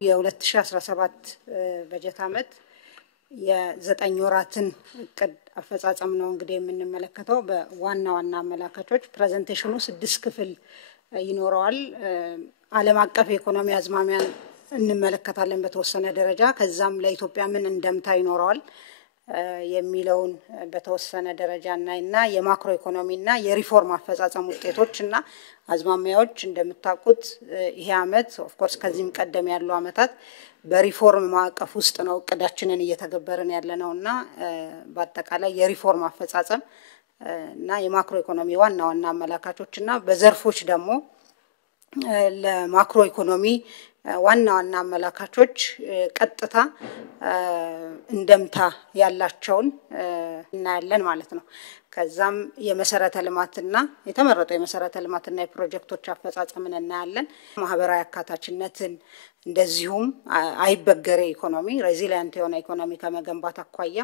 የ2017 በጀት ዓመት የዘጠኝ ወራትን እቅድ አፈጻጸም ነው እንግዲህ የምንመለከተው። በዋና ዋና አመላካቾች ፕሬዘንቴሽኑ 6 ክፍል ይኖረዋል። ዓለም አቀፍ ኢኮኖሚ አዝማሚያን እንመለከታለን በተወሰነ ደረጃ፣ ከዛም ለኢትዮጵያ ምን እንደምታ ይኖረዋል የሚለውን በተወሰነ ደረጃ እናይና የማክሮ ኢኮኖሚና የሪፎርም አፈጻጸም ውጤቶችና አዝማሚያዎች እንደምታውቁት ይሄ ዓመት ኦፍ ኮርስ ከዚህም ቀደም ያሉ ዓመታት በሪፎርም ማዕቀፍ ውስጥ ነው እቅዳችንን እየተገበረን ያለነውና በአጠቃላይ የሪፎርም አፈጻጸም እና የማክሮ ኢኮኖሚ ዋና ዋና አመላካቾችና በዘርፎች ደግሞ ለማክሮ ኢኮኖሚ ዋና ዋና አመላካቾች ቀጥታ እንደምታ ያላቸውን እናያለን ማለት ነው። ከዛም የመሰረተ ልማትና የተመረጡ የመሰረተ ልማትና የፕሮጀክቶች አፈጻጸምን እናያለን። ማህበራዊ አካታችነትን እንደዚሁም አይበገሬ ኢኮኖሚ ሬዚሊየንት የሆነ ኢኮኖሚ ከመገንባት አኳያ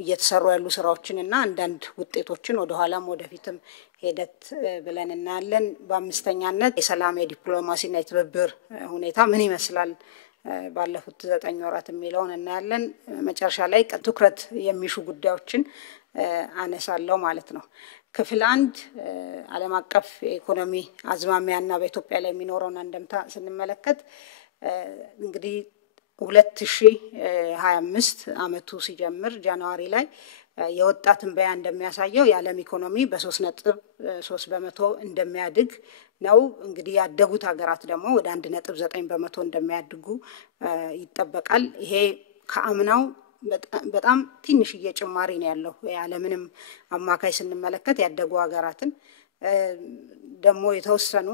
እየተሰሩ ያሉ ስራዎችንና አንዳንድ ውጤቶችን ወደ ኋላም ወደፊትም ሄደት ብለን እናያለን። በአምስተኛነት የሰላም የዲፕሎማሲና የትብብር ሁኔታ ምን ይመስላል ባለፉት 9 ወራት የሚለውን እናያለን። መጨረሻ ላይ ትኩረት የሚሹ ጉዳዮችን አነሳለሁ ማለት ነው። ክፍል 1 ዓለም አቀፍ ኢኮኖሚ አዝማሚያና በኢትዮጵያ ላይ የሚኖረውን አንደምታ ስንመለከት እንግዲህ 2025 አመቱ ሲጀምር ጃንዋሪ ላይ የወጣት ትንበያ እንደሚያሳየው የዓለም ኢኮኖሚ በ3.3 በመቶ እንደሚያድግ ነው። እንግዲህ ያደጉት ሀገራት ደግሞ ወደ 1.9 በመቶ እንደሚያድጉ ይጠበቃል። ይሄ ከአምናው በጣም ትንሽዬ ጭማሪ ነው ያለው። የዓለምንም አማካይ ስንመለከት ያደጉ ሀገራትን ደግሞ የተወሰኑ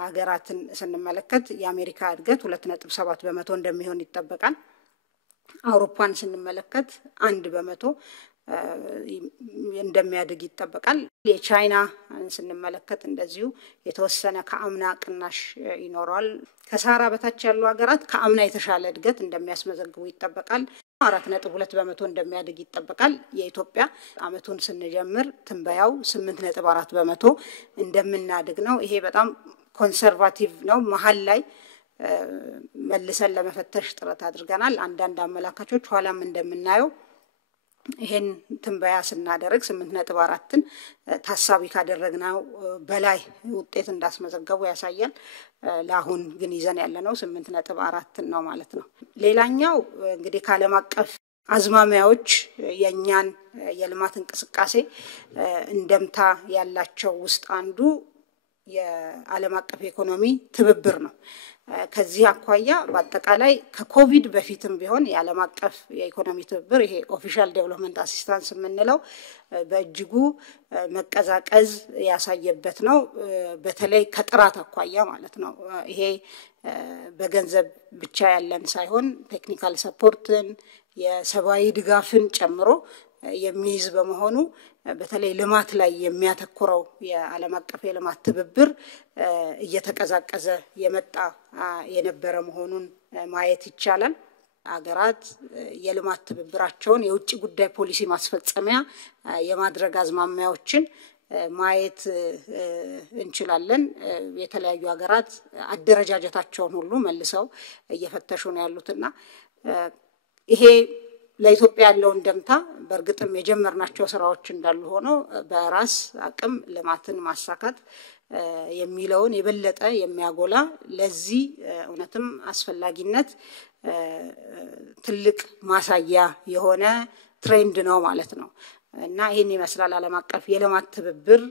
ሀገራትን ስንመለከት የአሜሪካ እድገት 2.7 በመቶ እንደሚሆን ይጠበቃል። አውሮፓን ስንመለከት 1 በመቶ እንደሚያድግ ይጠበቃል። የቻይና ስንመለከት እንደዚሁ የተወሰነ ከአምና ቅናሽ ይኖራል። ከሳራ በታች ያሉ ሀገራት ከአምና የተሻለ እድገት እንደሚያስመዘግቡ ይጠበቃል። 4.2 በመቶ እንደሚያድግ ይጠበቃል። የኢትዮጵያ አመቱን ስንጀምር ትንበያው 8.4 በመቶ እንደምናድግ ነው። ይሄ በጣም ኮንሰርቫቲቭ ነው። መሀል ላይ መልሰን ለመፈተሽ ጥረት አድርገናል። አንዳንድ አመላካቾች ኋላም እንደምናየው ይሄን ትንበያ ስናደርግ 8.4ን ታሳቢ ካደረግነው በላይ ውጤት እንዳስመዘገቡ ያሳያል። ለአሁን ግን ይዘን ያለነው 8.4 ነው ማለት ነው። ሌላኛው እንግዲህ ከዓለም አቀፍ አዝማሚያዎች የኛን የልማት እንቅስቃሴ እንደምታ ያላቸው ውስጥ አንዱ የዓለም አቀፍ ኢኮኖሚ ትብብር ነው። ከዚህ አኳያ በአጠቃላይ ከኮቪድ በፊትም ቢሆን የዓለም አቀፍ የኢኮኖሚ ትብብር ይሄ ኦፊሻል ዴቨሎፕመንት አሲስታንስ የምንለው በእጅጉ መቀዛቀዝ ያሳየበት ነው። በተለይ ከጥራት አኳያ ማለት ነው። ይሄ በገንዘብ ብቻ ያለን ሳይሆን ቴክኒካል ሰፖርትን የሰብአዊ ድጋፍን ጨምሮ የሚይዝ በመሆኑ በተለይ ልማት ላይ የሚያተኩረው የዓለም አቀፍ የልማት ትብብር እየተቀዛቀዘ የመጣ የነበረ መሆኑን ማየት ይቻላል። አገራት የልማት ትብብራቸውን የውጭ ጉዳይ ፖሊሲ ማስፈጸሚያ የማድረግ አዝማሚያዎችን ማየት እንችላለን። የተለያዩ ሀገራት አደረጃጀታቸውን ሁሉ መልሰው እየፈተሹ ነው ያሉትና ይሄ ለኢትዮጵያ ያለው እንደምታ በእርግጥም የጀመርናቸው ስራዎች እንዳሉ ሆኖ በራስ አቅም ልማትን ማሳካት የሚለውን የበለጠ የሚያጎላ ለዚህ እውነትም አስፈላጊነት ትልቅ ማሳያ የሆነ ትሬንድ ነው ማለት ነው። እና ይሄን ይመስላል ዓለም አቀፍ የልማት ትብብር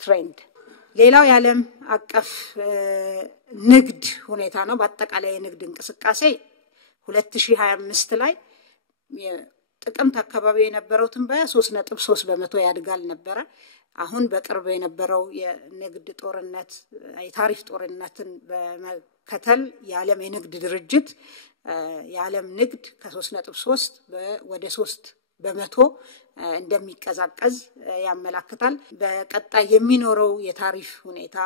ትሬንድ። ሌላው የዓለም አቀፍ ንግድ ሁኔታ ነው። በአጠቃላይ የንግድ እንቅስቃሴ 2025 ላይ ጥቅምት አካባቢ የነበረው ትንበያ 3.3 በመቶ ያድጋል ነበር። አሁን በቅርብ የነበረው የንግድ ጦርነት የታሪፍ ጦርነትን በመከተል የዓለም የንግድ ድርጅት የዓለም ንግድ ከ3.3 ወደ 3 በመቶ እንደሚቀዛቀዝ ያመላክታል። በቀጣይ የሚኖረው የታሪፍ ሁኔታ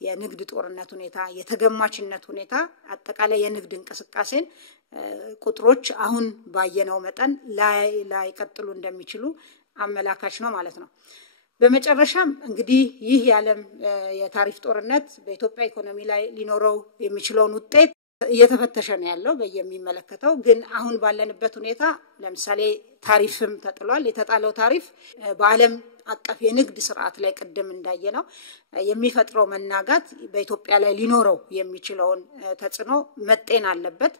የንግድ ጦርነት ሁኔታ የተገማችነት ሁኔታ አጠቃላይ የንግድ እንቅስቃሴን ቁጥሮች አሁን ባየነው መጠን ላይ ቀጥሉ እንደሚችሉ አመላካች ነው ማለት ነው። በመጨረሻም እንግዲህ ይህ የዓለም የታሪፍ ጦርነት በኢትዮጵያ ኢኮኖሚ ላይ ሊኖረው የሚችለውን ውጤት እየተፈተሸ ነው ያለው በየሚመለከተው ግን አሁን ባለንበት ሁኔታ ለምሳሌ ታሪፍም ተጥሏል የተጣለው ታሪፍ በአለም አቀፍ የንግድ ስርዓት ላይ ቀደም እንዳየነው የሚፈጥረው መናጋት በኢትዮጵያ ላይ ሊኖረው የሚችለውን ተጽዕኖ መጤን አለበት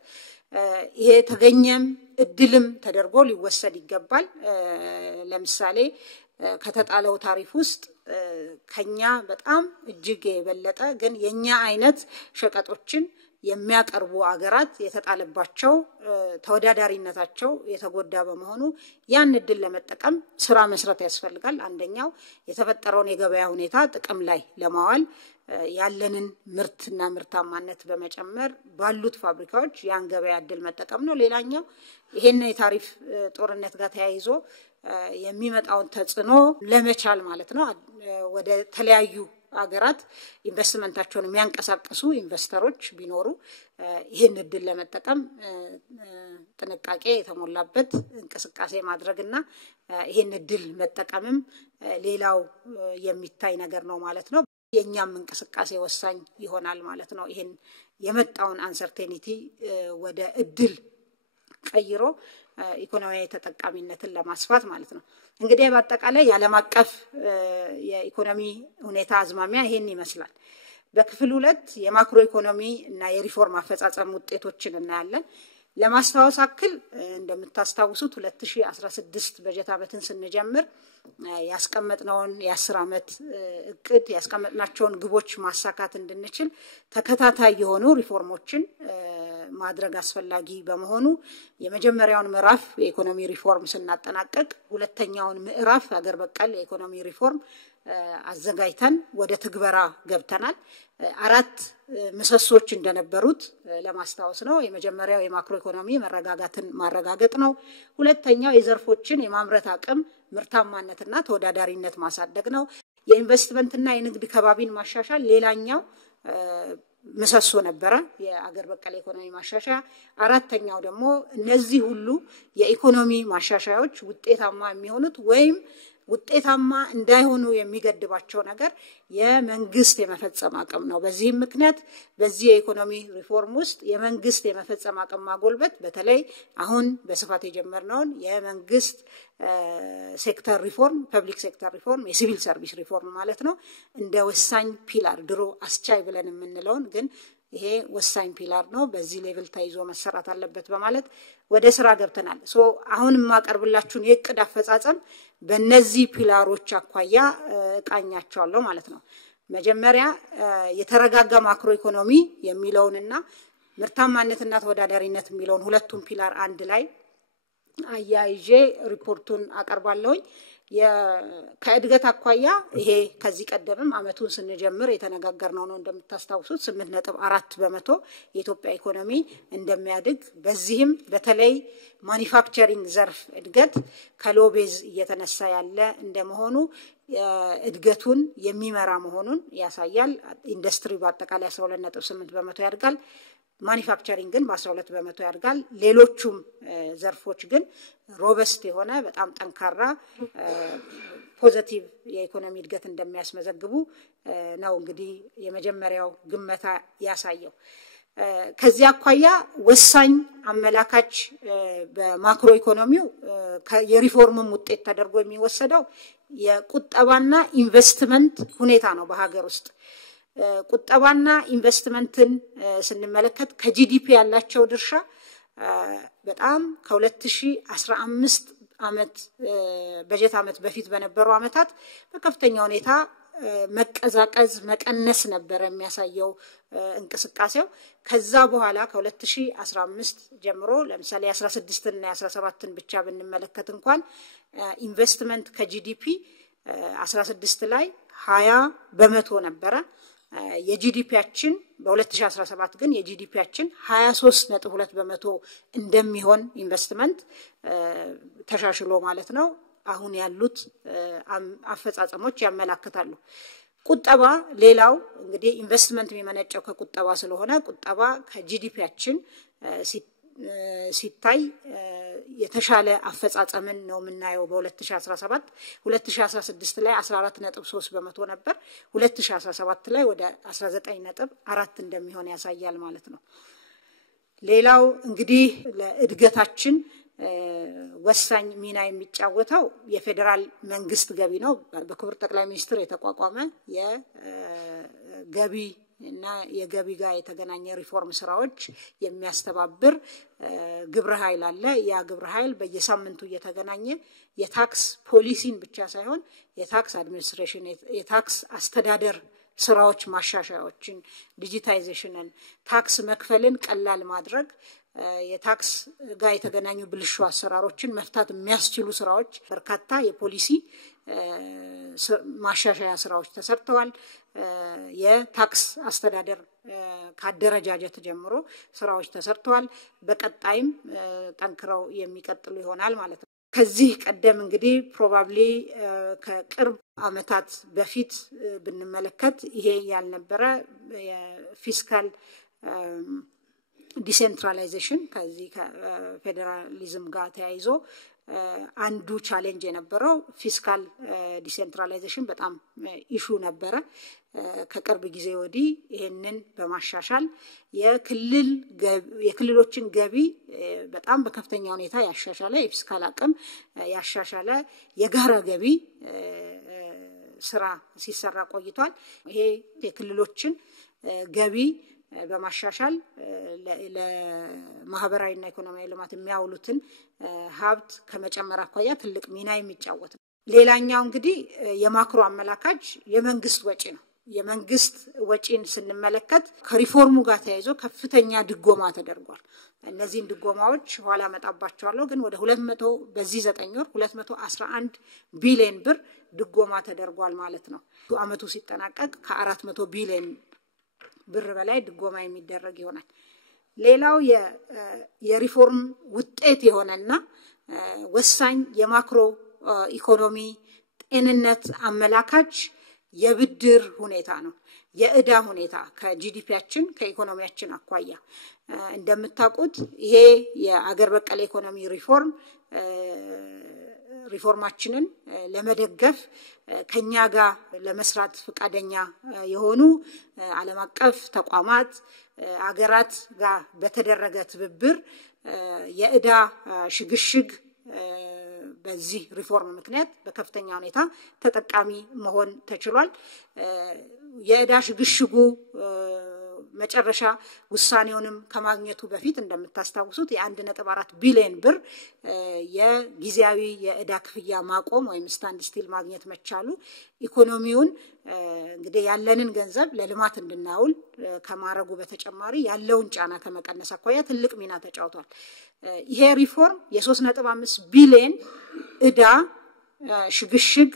ይሄ ተገኘም እድልም ተደርጎ ሊወሰድ ይገባል ለምሳሌ ከተጣለው ታሪፍ ውስጥ ከኛ በጣም እጅግ የበለጠ ግን የኛ አይነት ሸቀጦችን የሚያቀርቡ አገራት የተጣለባቸው ተወዳዳሪነታቸው የተጎዳ በመሆኑ ያን እድል ለመጠቀም ስራ መስራት ያስፈልጋል አንደኛው የተፈጠረውን የገበያ ሁኔታ ጥቅም ላይ ለማዋል ያለንን ምርትና ምርታማነት በመጨመር ባሉት ፋብሪካዎች ያን ገበያ እድል መጠቀም ነው ሌላኛው ይሄን የታሪፍ ጦርነት ጋር ተያይዞ የሚመጣውን ተጽዕኖ ለመቻል ማለት ነው ወደ ተለያዩ አገራት ኢንቨስትመንታቸውን የሚያንቀሳቅሱ ኢንቨስተሮች ቢኖሩ ይሄን እድል ለመጠቀም ጥንቃቄ የተሞላበት እንቅስቃሴ ማድረግና ይሄን እድል መጠቀምም ሌላው የሚታይ ነገር ነው ማለት ነው የኛም እንቅስቃሴ ወሳኝ ይሆናል ማለት ነው ይሄን የመጣውን አንሰርቴኒቲ ወደ እድል ቀይሮ ኢኮኖሚያዊ ተጠቃሚነትን ለማስፋት ማለት ነው እንግዲህ በአጠቃላይ የዓለም አቀፍ የኢኮኖሚ ሁኔታ አዝማሚያ ይሄን ይመስላል በክፍል 2 የማክሮ ኢኮኖሚ እና የሪፎርም አፈጻጸም ውጤቶችን እናያለን ለማስተዋወስ አክል እንደምታስታውሱት 2016 በጀት ዓመትን ስንጀምር ያስቀመጥነውን የ10 ዓመት እቅድ ያስቀመጥናቸውን ግቦች ማሳካት እንድንችል ተከታታይ የሆኑ ሪፎርሞችን ማድረግ አስፈላጊ በመሆኑ የመጀመሪያውን ምዕራፍ የኢኮኖሚ ሪፎርም ስናጠናቀቅ ሁለተኛውን ምዕራፍ ሀገር በቀል የኢኮኖሚ ሪፎርም አዘጋጅተን ወደ ትግበራ ገብተናል አራት ምሰሶች እንደነበሩት ለማስተዋወስ ነው የመጀመሪያው የማክሮ ኢኮኖሚ መረጋጋትን ማረጋገጥ ነው ሁለተኛው የዘርፎችን የማምረት አቅም ምርታማነትና ተወዳዳሪነት ማሳደግ ነው የኢንቨስትመንትና የንግድ ከባቢን ማሻሻል ሌላኛው ምሰሶ ነበረ የአገር በቀል ኢኮኖሚ ማሻሻያ አራተኛው ደግሞ እነዚህ ሁሉ የኢኮኖሚ ማሻሻያዎች ውጤታማ የሚሆኑት ወይም ውጤታማ እንዳይሆኑ የሚገድባቸው ነገር የመንግስት የመፈጸም አቅም ነው በዚህ ምክንያት በዚህ የኢኮኖሚ ሪፎርም ውስጥ የመንግስት የመፈጸም አቅም ማጎልበት በተለይ አሁን በስፋት የጀመርነው የመንግስት ሴክተር ሪፎርም ፐብሊክ ሴክተር ሪፎርም የሲቪል ሰርቪስ ሪፎርም ማለት ነው እንደ ወሳኝ ፒላር ድሮ አስቻይ ብለን የምንለውን ግን ይሄ ወሳኝ ፒላር ነው በዚህ ሌቭል ታይዞ መሰራት አለበት በማለት ወደ ስራ ገብተናል ሶ አሁን ማቀርብላችሁን የቅድ አፈጻጸም በእነዚህ ፒላሮች አኳያ ቃኛቸዋለሁ ማለት ነው መጀመሪያ የተረጋጋ ማክሮ ኢኮኖሚ የሚለውንና ምርታማነትና ተወዳዳሪነት የሚለውን ሁለቱም ፒላር አንድ ላይ አያይዤ ሪፖርቱን አቀርባለሁ ከእድገት አኳያ ይሄ ከዚህ ቀደምም አመቱን ስንጀምር የተነጋገርነው ነው እንደምታስታውሱት 8.4% የኢትዮጵያ ኢኮኖሚ እንደሚያድግ በዚህም በተለይ ማኒፋክቸሪንግ ዘርፍ እድገት ከሎቤዝ እየተነሳ ያለ እንደመሆኑ እድገቱን የሚመራ መሆኑን ያሳያል ኢንዱስትሪ በአጠቃላይ 12.8% ያድጋል ማኒፋክቸሪንግ ግን በ12% ያድጋል ሌሎቹም ዘርፎች ግን ሮበስት የሆነ በጣም ጠንካራ ፖዚቲቭ የኢኮኖሚ እድገት እንደሚያስመዘግቡ ነው እንግዲህ የመጀመሪያው ግመታ ያሳየው ከዚህ አኳያ ወሳኝ አመላካች በማክሮ ኢኮኖሚው የሪፎርምም ውጤት ተደርጎ የሚወሰደው የቁጠባና ኢንቨስትመንት ሁኔታ ነው በሀገር ውስጥ ቁጠባና ኢንቨስትመንትን ስንመለከት ከጂዲፒ ያላቸው ድርሻ በጣም ከ2015 አመት በጀት አመት በፊት በነበረው አመታት በከፍተኛ ሁኔታ መቀዛቀዝ መቀነስ ነበር የሚያሳየው እንቅስቃሴው ከዛ በኋላ ከ2015 ጀምሮ ለምሳሌ 16 እና 17ን ብቻ ብንመለከት እንኳን ኢንቨስትመንት ከጂዲፒ 16 ላይ 20% ነበረ የጂዲፒያችን በ2017 ግን የጂዲፒያችን 23.2% እንደሚሆን ኢንቨስትመንት ተሻሽሎ ማለት ነው አሁን ያሉት አፈጻጸሞች ያመላክታሉ ቁጠባ ሌላው እንግዲህ ኢንቨስትመንት የሚመነጨው ከቁጠባ ስለሆነ ቁጠባ ከጂዲፒያችን ሲታይ የተሻለ አፈጻጸምን ነው የምናየው በ2017 2016 ላይ 14.3% ነበር 2017 ላይ ወደ 19.4 እንደሚሆን ያሳያል ማለት ነው ሌላው እንግዲህ ለእድገታችን ወሳኝ ሚና የሚጫወተው የፌደራል መንግስት ገቢ ነው። በክቡር ጠቅላይ ሚኒስትር የተቋቋመ የገቢ እና የገቢ ጋር የተገናኘ ሪፎርም ስራዎች የሚያስተባብር ግብረ ኃይል አለ። ያ ግብረ ኃይል በየሳምንቱ እየተገናኘ የታክስ ፖሊሲን ብቻ ሳይሆን የታክስ አድሚኒስትሬሽን የታክስ አስተዳደር ስራዎች ማሻሻያዎችን፣ ዲጂታይዜሽንን፣ ታክስ መክፈልን ቀላል ማድረግ፣ የታክስ ጋር የተገናኙ ብልሹ አሰራሮችን መፍታት የሚያስችሉ ስራዎች በርካታ የፖሊሲ ማሻሻያ ስራዎች ተሰርተዋል። የታክስ አስተዳደር ካደረጃጀት ጀምሮ ስራዎች ተሰርተዋል። በቀጣይም ጠንክረው የሚቀጥሉ ይሆናል ማለት ነው። ከዚህ ቀደም እንግዲህ ፕሮባብሊ ከቅርብ አመታት በፊት ብንመለከት ይሄ ያልነበረ የፊስካል ዲሴንትራላይዜሽን ከዚህ ከፌደራሊዝም ጋር ተያይዞ አንዱ ቻሌንጅ የነበረው ፊስካል ዲሴንትራላይዜሽን በጣም ኢሹ ነበረ። ከቅርብ ጊዜ ወዲህ ይሄንን በማሻሻል የክልሎችን ገቢ በጣም በከፍተኛ ሁኔታ ያሻሻለ የፊስካል አቅም ያሻሻለ የጋራ ገቢ ስራ ሲሰራ ቆይቷል። ይሄ የክልሎችን ገቢ በማሻሻል ለማህበራዊና ኢኮኖሚያዊ ልማት የሚያውሉትን ሀብት ከመጨመር አኳያ ትልቅ ሚና የሚጫወት ነው። ሌላኛው እንግዲህ የማክሮ አመላካች የመንግስት ወጪ ነው። የመንግስት ወጪን ስንመለከት ከሪፎርሙ ጋር ተያይዞ ከፍተኛ ድጎማ ተደርጓል። እነዚህን ድጎማዎች ኋላ መጣባቸዋለሁ፣ ግን ወደ 200 በዚህ 9 ወር 211 ቢሊዮን ብር ድጎማ ተደርጓል ማለት ነው። አመቱ ሲጠናቀቅ ከ400 ቢሊዮን ብር በላይ ድጎማ የሚደረግ ይሆናል። ሌላው የሪፎርም ውጤት የሆነና ወሳኝ የማክሮ ኢኮኖሚ ጤንነት አመላካች የብድር ሁኔታ ነው። የዕዳ ሁኔታ ከጂዲፒያችን ከኢኮኖሚያችን አኳያ እንደምታውቁት ይሄ የአገር በቀል ኢኮኖሚ ሪፎርማችንን ለመደገፍ ከኛ ጋር ለመስራት ፈቃደኛ የሆኑ ዓለም አቀፍ ተቋማት አገራት ጋር በተደረገ ትብብር የዕዳ ሽግሽግ በዚህ ሪፎርም ምክንያት በከፍተኛ ሁኔታ ተጠቃሚ መሆን ተችሏል። የዕዳ ሽግሽጉ መጨረሻ ውሳኔውንም ከማግኘቱ በፊት እንደምታስታውሱት የ1.4 ቢሊዮን ብር የጊዜያዊ የዕዳ ክፍያ ማቆም ወይም ስታንድ ስቲል ማግኘት መቻሉ ኢኮኖሚውን እንግዲህ ያለንን ገንዘብ ለልማት እንድናውል ከማረጉ በተጨማሪ ያለውን ጫና ከመቀነስ አኳያ ትልቅ ሚና ተጫውቷል። ይሄ ሪፎርም የ3.5 ቢሊዮን ዕዳ ሽግሽግ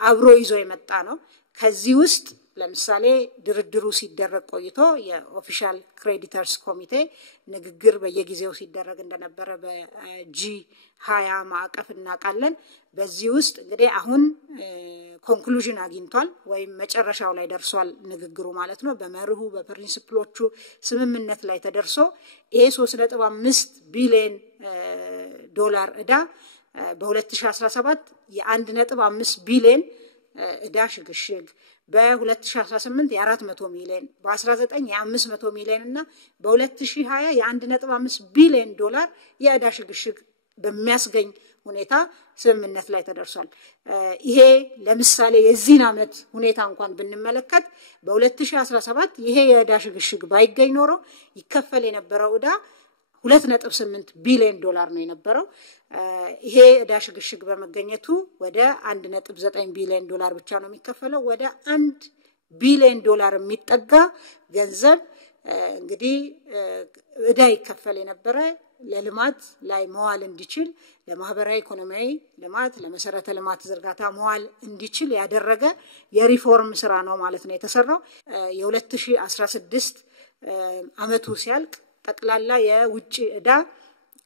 አብሮ ይዞ የመጣ ነው። ከዚህ ውስጥ ለምሳሌ ድርድሩ ሲደረግ ቆይቶ የኦፊሻል ክሬዲተርስ ኮሚቴ ንግግር በየጊዜው ሲደረግ እንደነበረ በጂ20 ማዕቀፍ እናውቃለን። በዚህ ውስጥ እንግዲህ አሁን ኮንክሉዥን አግኝቷል ወይም መጨረሻው ላይ ደርሷል ንግግሩ ማለት ነው። በመርሁ በፕሪንሲፕሎቹ ስምምነት ላይ ተደርሶ ይሄ 3.5 ቢሊዮን ዶላር ዕዳ በ2017 የ1.5 ቢሊዮን ዕዳ ሽግሽግ በ2018 የ400 ሚሊዮን በ19 የ500 ሚሊዮን እና በ2020 የ1.5 ቢሊዮን ዶላር የዕዳ ሽግሽግ በሚያስገኝ ሁኔታ ስምምነት ላይ ተደርሷል። ይሄ ለምሳሌ የዚህን አመት ሁኔታ እንኳን ብንመለከት በ2017 ይሄ የዕዳ ሽግሽግ ባይገኝ ኖሮ ይከፈል የነበረው ዕዳ 2.8 ቢሊዮን ዶላር ነው የነበረው። ይሄ ዕዳ ሽግሽግ በመገኘቱ ወደ 1.9 ቢሊዮን ዶላር ብቻ ነው የሚከፈለው። ወደ 1 ቢሊዮን ዶላር የሚጠጋ ገንዘብ እንግዲህ ዕዳ ይከፈል የነበረ ለልማት ላይ መዋል እንዲችል ለማህበራዊ ኢኮኖሚያዊ ልማት ለመሰረተ ልማት ዝርጋታ መዋል እንዲችል ያደረገ የሪፎርም ስራ ነው ማለት ነው የተሰራው። የ2016 አመቱ ሲያልቅ ጠቅላላ የውጭ ዕዳ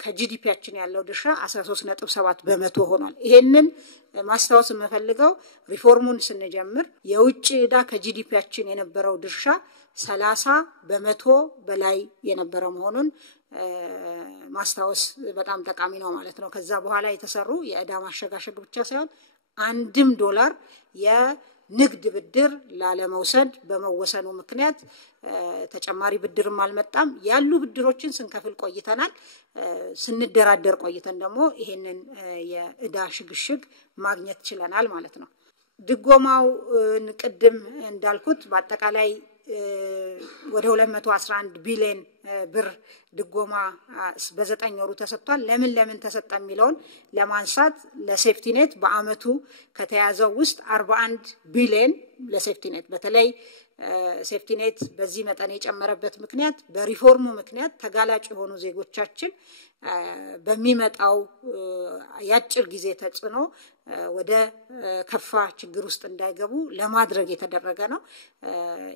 ከጂዲፒያችን ያለው ድርሻ 13.7 በመቶ ሆኗል። ይሄንን ማስታወስ የምፈልገው ሪፎርሙን ስንጀምር የውጭ ዕዳ ከጂዲፒያችን የነበረው ድርሻ 30 በመቶ በላይ የነበረ መሆኑን ማስታወስ በጣም ጠቃሚ ነው ማለት ነው። ከዛ በኋላ የተሰሩ የዕዳ ማሸጋሸግ ብቻ ሳይሆን $1 ንግድ ብድር ላለመውሰድ በመወሰኑ ምክንያት ተጨማሪ ብድርም አልመጣም ያሉ ብድሮችን ስንከፍል ቆይተናል ስንደራደር ቆይተን ደግሞ ይሄንን የዕዳ ሽግሽግ ማግኘት ችለናል ማለት ነው ድጎማው ቅድም እንዳልኩት በአጠቃላይ ወደ 211 ቢሊዮን ብር ድጎማ በ9 ወሩ ተሰጥቷል ለምን ተሰጠ የሚለውን ለማንሳት ለሴፍቲ ኔት በአመቱ ከተያዘው ውስጥ 41 ቢሊዮን ለሴፍቲ ኔት በተለይ ሴፍቲ ኔት በዚህ መጠን የጨመረበት ምክንያት በሪፎርሙ ምክንያት ተጋላጭ የሆኑ ዜጎቻችን በሚመጣው ያጭር ጊዜ ተጽኖ ወደ ከፋ ችግር ውስጥ እንዳይገቡ ለማድረግ የተደረገ ነው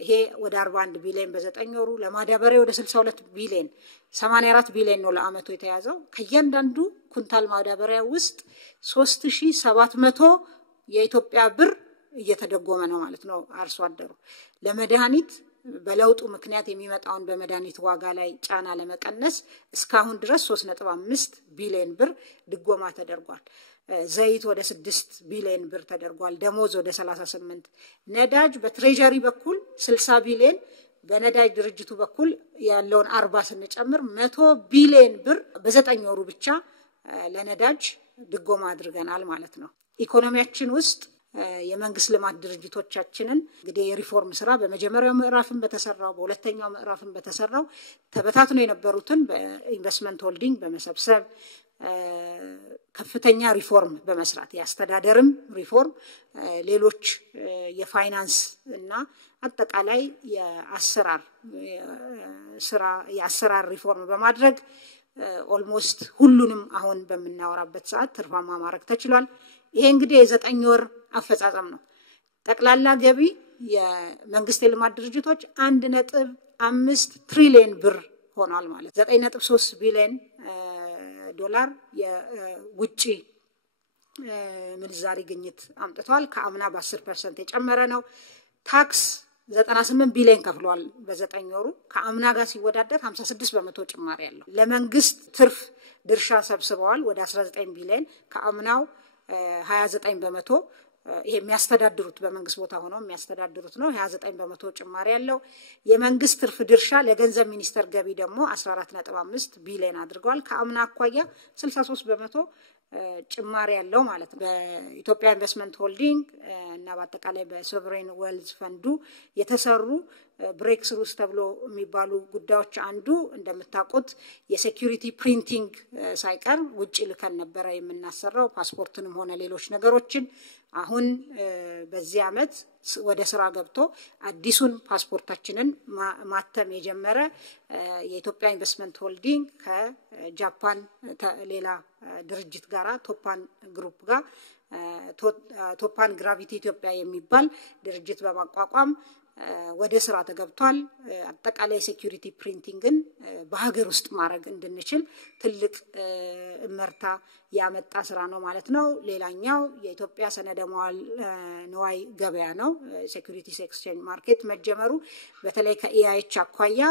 ይሄ ወደ 41 ቢሊዮን በ9 ወሩ ለማዳበሪያ ወደ 62 ቢሊዮን 84 ቢሊዮን ነው ለአመቱ የተያዘው ከእያንዳንዱ ኩንታል ማዳበሪያ ውስጥ 3700 የኢትዮጵያ ብር እየተደጎመ ነው ማለት ነው አርሶ አደሩ ለመድኃኒት በለውጡ ምክንያት የሚመጣውን በመድኃኒት ዋጋ ላይ ጫና ለመቀነስ እስካሁን ድረስ 3.5 ቢሊዮን ብር ድጎማ ተደርጓል ዘይት ወደ 6 ቢሊዮን ብር ተደርጓል ደሞዝ ወደ 38 ነዳጅ በትሬጀሪ በኩል 60 ቢሊዮን በነዳጅ ድርጅቱ በኩል ያለውን 40 ስንጨምር 100 ቢሊዮን ብር በ9 ወሩ ብቻ ለነዳጅ ድጎማ አድርገናል ማለት ነው ኢኮኖሚያችን ውስጥ የመንግስት ልማት ድርጅቶቻችንን እንግዲህ የሪፎርም ስራ በመጀመሪያው ምዕራፍን በተሰራው በሁለተኛው ምዕራፍን በተሰራው ተበታትነው የነበሩትን በኢንቨስትመንት ሆልዲንግ በመሰብሰብ ከፍተኛ ሪፎርም በመስራት ያስተዳደርም ሪፎርም ሌሎች የፋይናንስ እና አጠቃላይ የአሰራር ሪፎርም በማድረግ ኦልሞስት ሁሉንም አሁን በመናወራበት ሰዓት ትርፋማ ማድረግ ተችሏል ይሄ እንግዲህ የ9 ወር አፈጻጸም ነው ጠቅላላ ገቢ የመንግስት የልማት ድርጅቶች 1.5 ትሪሊዮን ብር ሆኗል ማለት 9.3 ቢሊዮን ዶላር የውጪ ምንዛሪ ግኝት አምጥቷል ከአምና በ10% የጨመረ ነው ታክስ 98 ቢሊዮን ከፍሏል በ9 ወሩ ከአምና ጋር ሲወዳደር 56% ጭማሪ ያለው ለመንግስት ትርፍ ድርሻ ሰብስበዋል ወደ 19 ቢሊዮን ከአምናው 29% ይሄ የሚያስተዳድሩት በመንግስት ቦታ ሆኖ የሚያስተዳድሩት ነው 29% ጭማሪ ያለው የመንግስት ትርፍ ድርሻ ለገንዘብ ሚኒስተር ገቢ ደግሞ 14.5 ቢሊዮን አድርገዋል ከአምና አኳያ 63% ጭማሪ ያለው ማለት ነው በኢትዮጵያ ኢንቨስትመንት ሆልዲንግ እና በአጠቃላይ በሶቨሬን ዌልዝ ፈንዱ የተሰሩ ብሬክስሩስ ተብሎ የሚባሉ ጉዳዮች አንዱ እንደምታውቁት የሴኩሪቲ ፕሪንቲንግ ሳይቀር ውጪ ልከን ነበር የምናሰራው ፓስፖርትንም ሆነ ሌሎች ነገሮችን አሁን በዚህ አመት ወደ ስራ ገብቶ አዲሱን ፓስፖርታችንን ማተም የጀመረ የኢትዮጵያ ኢንቨስትመንት ሆልዲንግ ከጃፓን ሌላ ድርጅት ጋራ ቶፓን ግሩፕ ጋር ቶፓን ግራቪቲ ኢትዮጵያ የሚባል ድርጅት በማቋቋም ወደ ስራ ተገብቷል አጠቃላይ ሴኩሪቲ ፕሪንቲንግን በሀገር ውስጥ ማድረግ እንድንችል ትልቅ እመርታ ያመጣ ስራ ነው ማለት ነው ሌላኛው የኢትዮጵያ ሰነደ መዋዕለ ንዋይ ገበያ ነው ሴኩሪቲስ ኤክስቼንጅ ማርኬት መጀመሩ በተለይ ከኢአይኤች አኳያ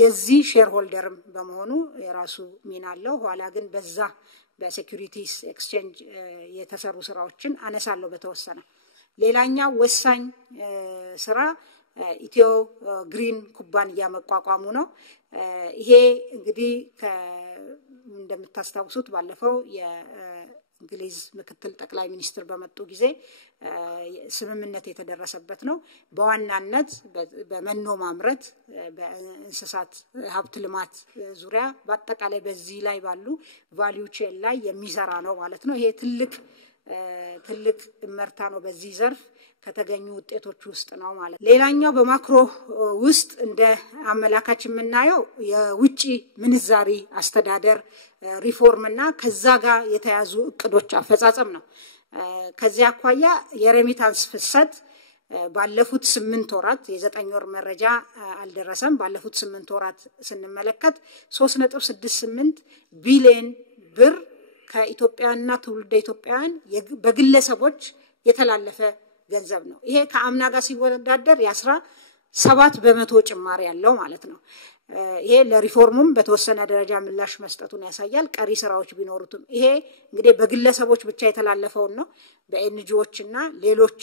የዚህ ሼር ሆልደርም በመሆኑ የራሱ ሚና አለው ኋላ ግን በዛ በሴኩሪቲስ ኤክስቼንጅ የተሰሩ ስራዎችን አነሳለሁ በተወሰነ ሌላኛው ወሳኝ ስራ ኢትዮ ግሪን ኩባንያ መቋቋሙ ነው ይሄ እንግዲህ እንደምታስታውሱት ባለፈው የእንግሊዝ ምክትል ጠቅላይ ሚኒስትር በመጡ ጊዜ ስምምነት የተደረሰበት ነው በዋናነት በመኖ ማምረት በእንስሳት ሀብት ልማት ዙሪያ በአጠቃላይ በዚህ ላይ ባሉ ቫልዩ ቼን ላይ የሚሰራ ነው ማለት ነው ይሄ ትልቅ እመርታ ነው በዚህ ዘርፍ ከተገኙ ውጤቶች ውስጥ ነው ማለት ሌላኛው በማክሮ ውስጥ እንደ አመላካች የምናየው የውጪ ምንዛሪ አስተዳደር ሪፎርምና ከዛ ጋር የተያዙ እቅዶች አፈጻጸም ነው ከዚያ አኳያ የሬሚታንስ ፍሰት ባለፉት 8 ወራት የ9 ወር መረጃ አልደረሰም ባለፉት 8 ወራት ስንመለከት 3.68 ቢሊዮን ብር ከኢትዮጵያና ትውልደ ኢትዮጵያውያን በግለሰቦች የተላለፈ ገንዘብ ነው ይሄ ከአምና ጋር ሲወዳደር የ17% ጭማሪ ያለው ማለት ነው ይሄ ለሪፎርሙም በተወሰነ ደረጃ ምላሽ መስጠቱን ያሳያል ቀሪ ስራዎች ቢኖሩትም ይሄ እንግዲህ በግለሰቦች ብቻ የተላለፈው ነው በኤንጂኦዎችና ሌሎች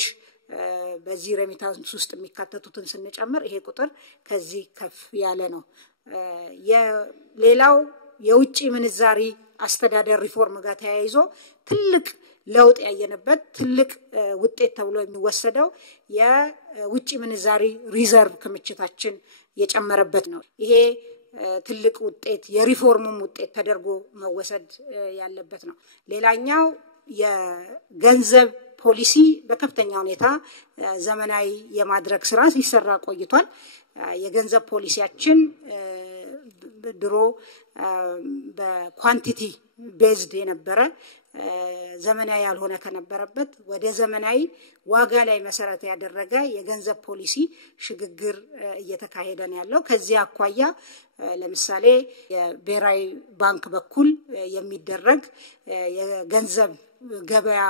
በዚህ ሬሚታንስ ውስጥ የሚካተቱትን ስንጨምር ይሄ ቁጥር ከዚህ ከፍ ያለ ነው የሌላው የውጪ ምንዛሪ አስተዳደር ሪፎርም ጋር ተያይዞ ትልቅ ለውጥ ያየነበት ትልቅ ውጤት ተብሎ የሚወሰደው የውጪ ምንዛሪ ሪዘርቭ ክምችታችን የጨመረበት ነው ይሄ ትልቅ ውጤት የሪፎርሙም ውጤት ተደርጎ መወሰድ ያለበት ነው ሌላኛው የገንዘብ ፖሊሲ በከፍተኛ ሁኔታ ዘመናዊ የማድረግ ስራ ሲሰራ ቆይቷል የገንዘብ ፖሊሲያችን ድሮ በኳንቲቲ ቤዝድ የነበረ ዘመናዊ ያልሆነ ከነበረበት ወደ ዘመናዊ ዋጋ ላይ መሰረት ያደረገ የገንዘብ ፖሊሲ ሽግግር እየተካሄደ ነው ያለው ከዚህ አኳያ ለምሳሌ የብሔራዊ ባንክ በኩል የሚደረግ የገንዘብ ገበያ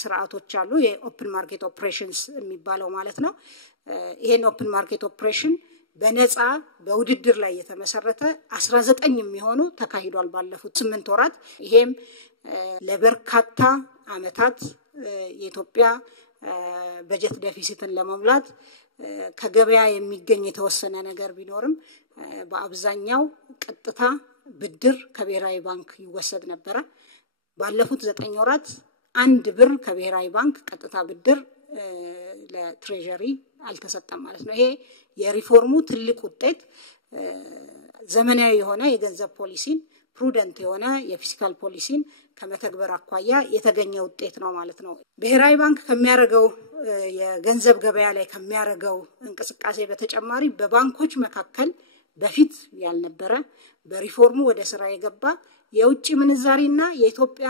ስርዓቶች አሉ የኦፕን ማርኬት ኦፕሬሽንስ የሚባለው ማለት ነው ይሄን ኦፕን ማርኬት ኦፕሬሽን በነፃ በውድድር ላይ የተመሰረተ 19 የሚሆኑ ተካሂዷል ባለፉት 8 ወራት ይሄም ለበርካታ አመታት የኢትዮጵያ በጀት ዴፊሲትን ለመሙላት ከገበያ የሚገኝ የተወሰነ ነገር ቢኖርም በአብዛኛው ቀጥታ ብድር ከብሔራዊ ባንክ ይወሰድ ነበር ባለፉት 9 ወራት 1 ብር ከብሔራዊ ባንክ ቀጥታ ብድር ለትሬጀሪ አልተሰጠም ማለት ነው ይሄ የሪፎርሙ ትልቅ ውጤት ዘመናዊ የሆነ የገንዘብ ፖሊሲን ፕሩደንት የሆነ የፊስካል ፖሊሲን ከመተግበር አኳያ የተገኘ ውጤት ነው ማለት ነው ብሔራዊ ባንክ ከሚያረጋው የገንዘብ ገበያ ላይ ከሚያረጋው እንቅስቃሴ በተጨማሪ በባንኮች መካከል በፊት ያልነበረ በሪፎርሙ ወደ ስራ የገባ የውጭ ምንዛሪና የኢትዮጵያ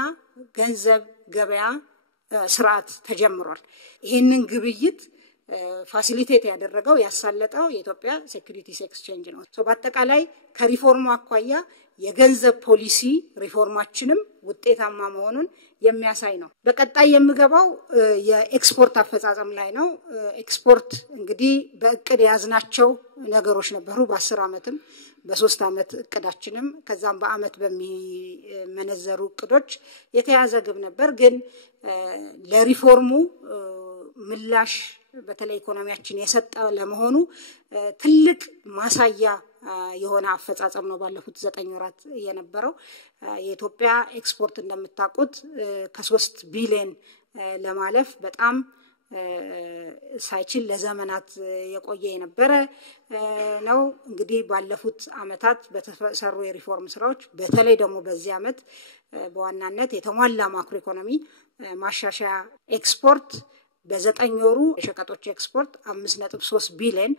ገንዘብ ገበያ ስርዓት ተጀምሯል ይሄንን ግብይት ፋሲሊቴት ያደረገው ያሳለጠው የኢትዮጵያ ሴኩሪቲስ ኤክስቼንጅ ነው በአጠቃላይ ከሪፎርሙ አኳያ የገንዘብ ፖሊሲ ሪፎርማችንም ውጤታማ መሆኑን የሚያሳይ ነው በቀጣይ የምገባው የኤክስፖርት አፈጻጸም ላይ ነው ኤክስፖርት እንግዲህ በእቅድ ያዝናቸው ነገሮች ነበሩ በ10 አመትም በ3 አመት እቅዳችንም ከዛም በአመት በሚመነዘሩ እቅዶች የተያዘ ግብ ነበር ግን ለሪፎርሙ ምላሽ በተለይ ኢኮኖሚያችን የሰጠ ለመሆኑ ትልቅ ማሳያ የሆነ አፈጻጸም ነው ባለፉት 9 ወራት የነበረው የኢትዮጵያ ኤክስፖርት እንደምታውቁት ከ3 ቢሊዮን ለማለፍ በጣም ሳይችል ለዘመናት የቆየ የነበረ ነው እንግዲህ ባለፉት አመታት በተሰሩ የሪፎርም ስራዎች በተለይ ደግሞ በዚህ አመት በዋናነት የተሟላ ማክሮ ኢኮኖሚ ማሻሻያ ኤክስፖርት በ9 ወሩ የሸቀጦች ኤክስፖርት 5.3 ቢሊዮን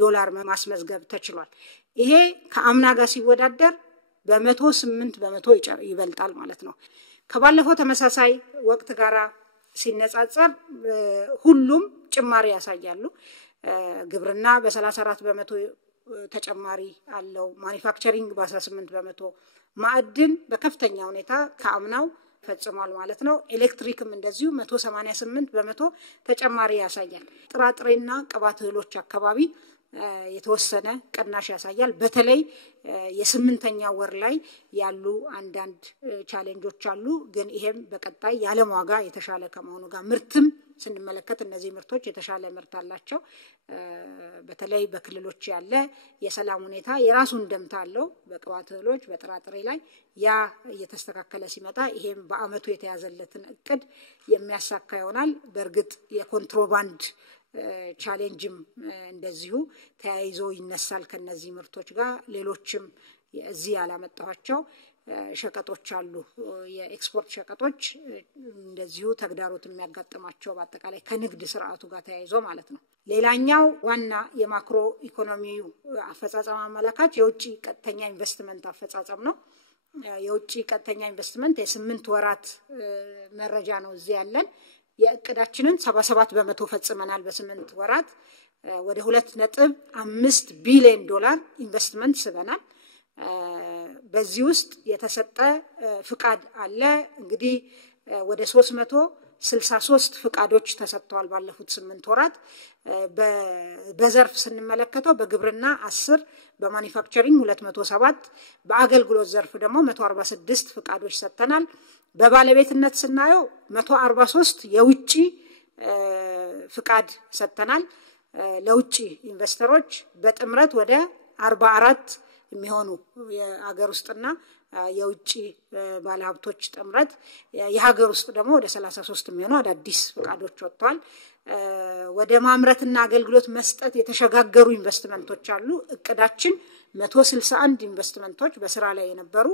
ዶላር ማስመዝገብ ተችሏል ይሄ ከአምና ጋር ሲወዳደር በ108% ይበልጣል ማለት ነው ከባለፈው ተመሳሳይ ወቅት ጋራ ሲነጻጸር ሁሉም ጭማሪ ያሳያሉ ግብርና በ34% ተጨማሪ አለው ማኒፋክቸሪንግ በ18% ማዕድን በከፍተኛ ሁኔታ ከአምናው ፈጽሟል ማለት ነው ኤሌክትሪክም እንደዚሁ 188% ተጨማሪ ያሳያል ጥራጥሬና ቅባት እህሎች አካባቢ የተወሰነ ቅናሽ ያሳያል በተለይ የ8ኛ ወር ላይ ያሉ አንዳንድ ቻሌንጆች አሉ ግን ይሄም በቀጣይ ያለም ዋጋ የተሻለ ከመሆኑ ጋር ምርትም ስንመለከት እነዚህ ምርቶች የተሻለ ምርት አላቸው በተለይ በክልሎች ያለ የሰላም ሁኔታ የራሱን ደምታ አለው በቅባት እህሎች በጥራጥሬ ላይ ያ እየተስተካከለ ሲመጣ ይሄም በአመቱ የተያዘለትን እቅድ የሚያሳካ ይሆናል በእርግጥ የኮንትሮባንድ ቻሌንጅም እንደዚሁ ተያይዞ ይነሳል ከነዚህ ምርቶች ጋር ሌሎችም እዚህ ያላመጣቸው ሸቀጦች አሉ የኤክስፖርት ሸቀጦች እንደዚሁ ተግዳሮት የሚያጋጥማቸው በአጠቃላይ ከንግድ ስርዓቱ ጋር ተያይዞ ማለት ነው ሌላኛው ዋና የማክሮ ኢኮኖሚው አፈጻጸም አመላካች የውጭ ቀጥተኛ ኢንቨስትመንት አፈጻጸም ነው የውጭ ቀጥተኛ ኢንቨስትመንት የ8 ወራት መረጃ ነው እዚህ ያለን የእቅዳችንን 77% ፈጽመናል በ8 ወራት ወደ 2.5 ቢሊዮን ዶላር ኢንቨስትመንት ስበናል በዚህ ውስጥ የተሰጠ ፍቃድ አለ እንግዲህ ወደ 63 ፍቃዶች ተሰጥተዋል ባለፉት 8 ወራት በዘርፍ ስንመለከተው በግብርና 10 በማኑፋክቸሪንግ 207 በአገልግሎት ዘርፍ ደግሞ 146 ፍቃዶች ሰጥተናል በባለቤትነት ስናየው 143 የውጪ ፍቃድ ሰጥተናል ለውጪ ኢንቨስተሮች በጥምረት ወደ 44 የሚሆኑ የሀገር ውስጥና የውጪ ባለሀብቶች ጥምረት የሀገር ውስጥ ደግሞ ወደ 33 የሚሆኑ አዳዲስ ፍቃዶች ወጥተዋል ወደ ማምረትና አገልግሎት መስጠት የተሸጋገሩ ኢንቨስትመንቶች አሉ እቅዳችን 161 ኢንቨስትመንቶች በስራ ላይ የነበሩ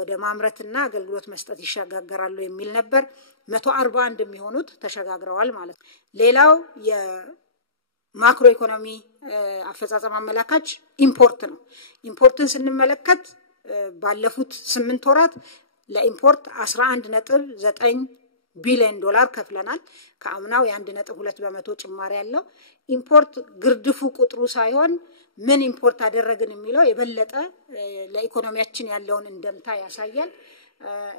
ወደ ማምረትና አገልግሎት መስጠት ይሻጋገራሉ የሚል ነበር 141 የሚሆኑት ተሸጋግረዋል ማለት ሌላው የማክሮ ኢኮኖሚ አፈጻጸም አመላካች ኢምፖርት ነው ኢምፖርትን ስንመለከት ባለፉት 8 ወራት ለኢምፖርት 11.9 ቢሊዮን ዶላር ከፍለናል ከአምናው የ1.2 በመቶ ጭማሪ ያለው ኢምፖርት ግርድፉ ቁጥሩ ሳይሆን ምን ኢምፖርት አደረግን የሚለው የበለጠ ለኢኮኖሚያችን ያለውን እንደምታ ያሳያል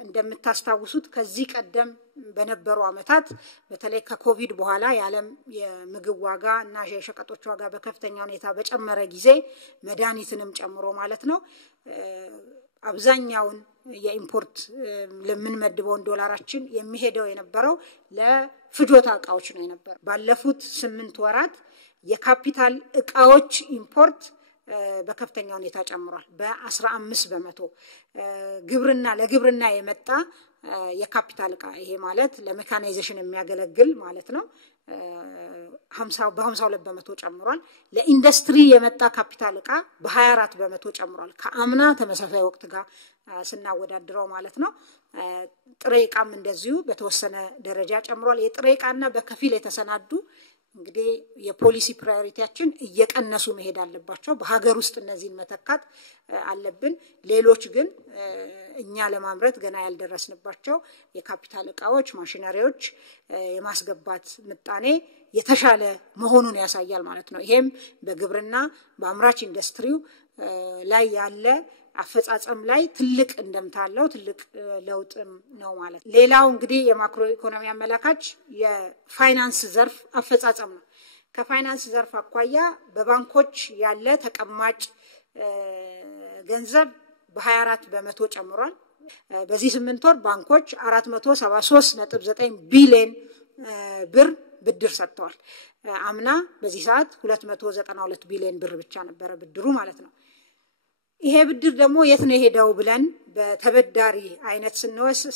እንደምታስታውሱት ከዚህ ቀደም በነበሩ አመታት በተለይ ከኮቪድ በኋላ የዓለም የምግብ ዋጋ እና የሸቀጦች ዋጋ በከፍተኛ ሁኔታ በጨመረ ጊዜ መድኃኒትንም ጨምሮ ማለት ነው አብዛኛውን የኢምፖርት ለምን መድበውን ዶላራችን የሚሄደው የነበረው ለፍጆታ እቃዎች ነው የነበረው ባለፉት 8 ወራት የካፒታል እቃዎች ኢምፖርት በከፍተኛ ሁኔታ ጨምሯል በ15 በመቶ ግብርና ለግብርና የመጣ የካፒታል እቃ ይሄ ማለት ለሜካናይዜሽን የሚያገለግል ማለት ነው 52 በመቶ ጨምሯል ለኢንዱስትሪ የመጣ ካፒታል እቃ በ24 በመቶ ጨምሯል ከአምና ተመሳሳይ ወቅት ጋር ስናወዳድረው ማለት ነው ጥሬ እቃም እንደዚሁ በተወሰነ ደረጃ ጨምሯል የጥሬ እቃና በከፊል የተሰናዱ እንግዲህ የፖሊሲ ፕራዮሪቲያችን እየቀነሱ መሄድ አለባቸው በሀገር ውስጥ እነዚህን መተካት አለብን ሌሎች ግን እኛ ለማምረት ገና ያልደረስንባቸው የካፒታል እቃዎች ማሽነሪዎች የማስገባት ምጣኔ የተሻለ መሆኑን ያሳያል ማለት ነው ይሄም በግብርና በአምራች ኢንዱስትሪው ላይ ያለ አፈጻጸም ላይ ትልቅ እንደምታለው ትልቅ ለውጥ ነው ማለት ሌላው እንግዲህ የማክሮ ኢኮኖሚ አመላካች የፋይናንስ ዘርፍ አፈጻጸም ነው ከፋይናንስ ዘርፍ አቋያ በባንኮች ያለ ተቀማጭ ገንዘብ በ24 በመቶ ጨምሯል በዚህ 8 ወር ባንኮች 473.9 ቢሊዮን ብር ብድር ሰጥተዋል አምና በዚህ ሰዓት 292 ቢሊዮን ብር ብቻ ነበር ብድሩ ማለት ነው ይሄ ብድር ደግሞ የት ነው ሄደው ብለን በተበዳሪ አይነት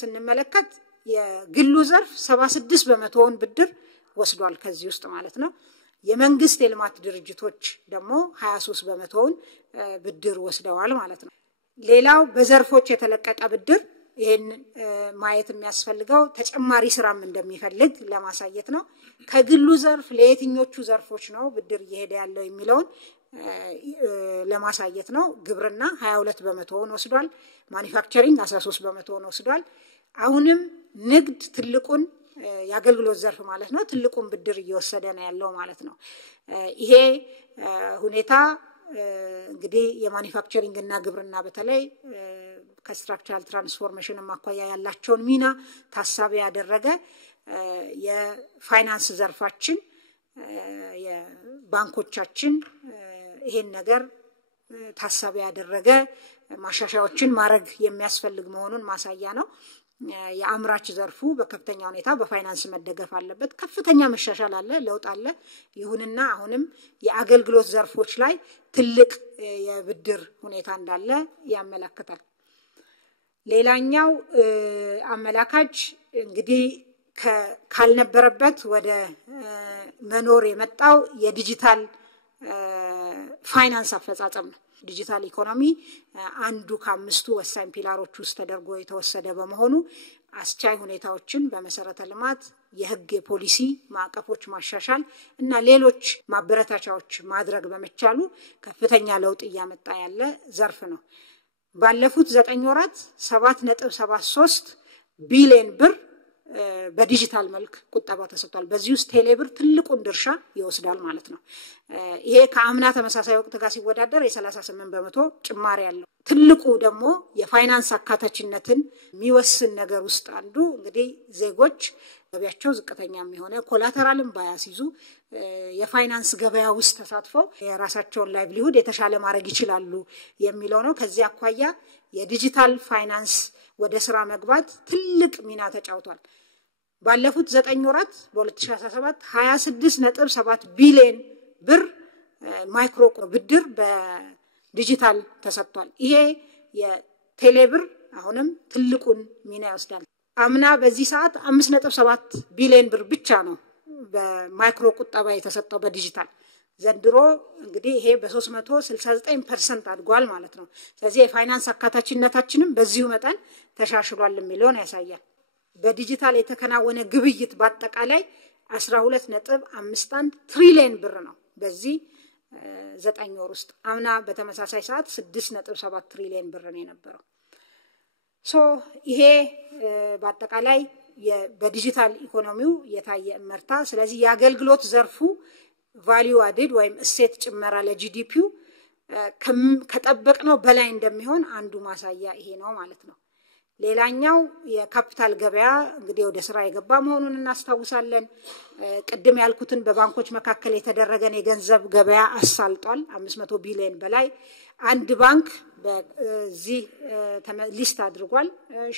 ስንመለከት የግሉ ዘርፍ 76 በመቶውን ብድር ወስዷል ከዚህ ውስጥ ማለት ነው የመንግስት የልማት ድርጅቶች ደግሞ 23 በመቶውን ብድር ወስደዋል ማለት ነው ሌላው በዘርፎች የተለቀቀ ብድር ይሄን ማየት የሚያስፈልገው ተጨማሪ ስራም እንደሚፈልግ ለማሳየት ነው ከግሉ ዘርፍ ለየትኞቹ ዘርፎች ነው ብድር እየሄደ ያለው የሚለውን ለማሳየት ነው ግብርና 22 በመቶውን ወስዷል ማኑፋክቸሪንግ 13 በመቶውን ወስዷል አሁንም ንግድ ትልቁን ያገልግሎት ዘርፍ ማለት ነው ትልቁን ብድር እየወሰደ ነው ያለው ማለት ነው ይሄ ሁኔታ እንግዲህ የማኑፋክቸሪንግ እና ግብርና በተለይ ከስትራክቸራል ትራንስፎርሜሽን ማቋያ ያላቸውን ሚና ታሳቢ ያደረገ የፋይናንስ ዘርፋችን የባንኮቻችን ይሄን ነገር ታሳቢ ያደረገ ማሻሻያዎችን ማድረግ የሚያስፈልግ መሆኑን ማሳያ ነው የአምራች ዘርፉ በከፍተኛ ሁኔታ በፋይናንስ መደገፍ አለበት ከፍተኛ መሻሻል አለ ለውጥ አለ ይሁንና አሁንም የአገልግሎት ዘርፎች ላይ ትልቅ የብድር ሁኔታ እንዳለ ያመለክታል ሌላኛው አመላካች እንግዲህ ካልነበረበት ወደ መኖር የመጣው የዲጂታል ፋይናንስ አፈጻጸም ነው ዲጂታል ኢኮኖሚ አንዱ ከአምስቱ ወሳኝ ፒላሮች ውስጥ ተደርጎ የተወሰደ በመሆኑ አስቻይ ሁኔታዎችን በመሰረተ ልማት የህግ የፖሊሲ ማዕቀፎች ማሻሻል እና ሌሎች ማበረታቻዎች ማድረግ በመቻሉ ከፍተኛ ለውጥ ያመጣ ያለ ዘርፍ ነው ባለፉት 9 ወራት 7.73 ቢሊዮን ብር በዲጂታል መልክ ቁጠባ ተሰጥቷል በዚህ ውስጥ ቴሌብር ትልቁን ድርሻ ይወስዳል ማለት ነው ይሄ ከአምና ተመሳሳይ ወቅት ጋር ሲወዳደር የ38 በመቶ ጭማሪ ያለው ትልቁ ደግሞ የፋይናንስ አካታችነትን የሚወስን ነገር ውስጥ አንዱ እንግዲህ ዜጎች ገቢያቸው ዝቅተኛ የሚሆነ ኮላተራልም ባያስይዙ የፋይናንስ ገበያ ውስጥ ተሳትፈው የራሳቸውን ላይቭሊሁድ የተሻለ ማድረግ ይችላሉ የሚለው ነው። ከዚህ አኳያ የዲጂታል ፋይናንስ ወደ ስራ መግባት ትልቅ ሚና ተጫውቷል። ባለፉት 9 ወራት በ2017 26.7 ቢሊዮን ብር ማይክሮ ብድር በዲጂታል ተሰጥቷል። ይሄ የቴሌብር አሁንም ትልቁን ሚና ይወስዳል። አምና በዚህ ሰዓት 5.7 ቢሊዮን ብር ብቻ ነው በማይክሮ ቁጠባ የተሰጠው በዲጂታል። ዘንድሮ እንግዲህ ይሄ በ369% አድጓል ማለት ነው። ስለዚህ የፋይናንስ አካታችነታችንም በዚሁ መጠን ተሻሽሏል የሚለውን ያሳያል። በዲጂታል የተከናወነ ግብይት በአጠቃላይ 12.51 ትሪሊዮን ብር ነው በዚህ 9 ወር ውስጥ። አምና በተመሳሳይ ሰዓት 6.7 ትሪሊዮን ብር ነው የነበረው። ይሄ በአጠቃላይ በዲጂታል ኢኮኖሚው የታየ እመርታ። ስለዚህ የአገልግሎት ዘርፉ ቫልዩ አድድ ወይም እሴት ጭመራ ለጂዲፒው ከጠበቅነው በላይ እንደሚሆን አንዱ ማሳያ ይሄ ነው ማለት ነው። ሌላኛው የካፒታል ገበያ እንግዲህ ወደ ስራ የገባ መሆኑን እናስታውሳለን። ቅድም ያልኩትን በባንኮች መካከል የተደረገን የገንዘብ ገበያ አሳልጧል። 500 ቢሊዮን በላይ አንድ ባንክ በዚህ ሊስት አድርጓል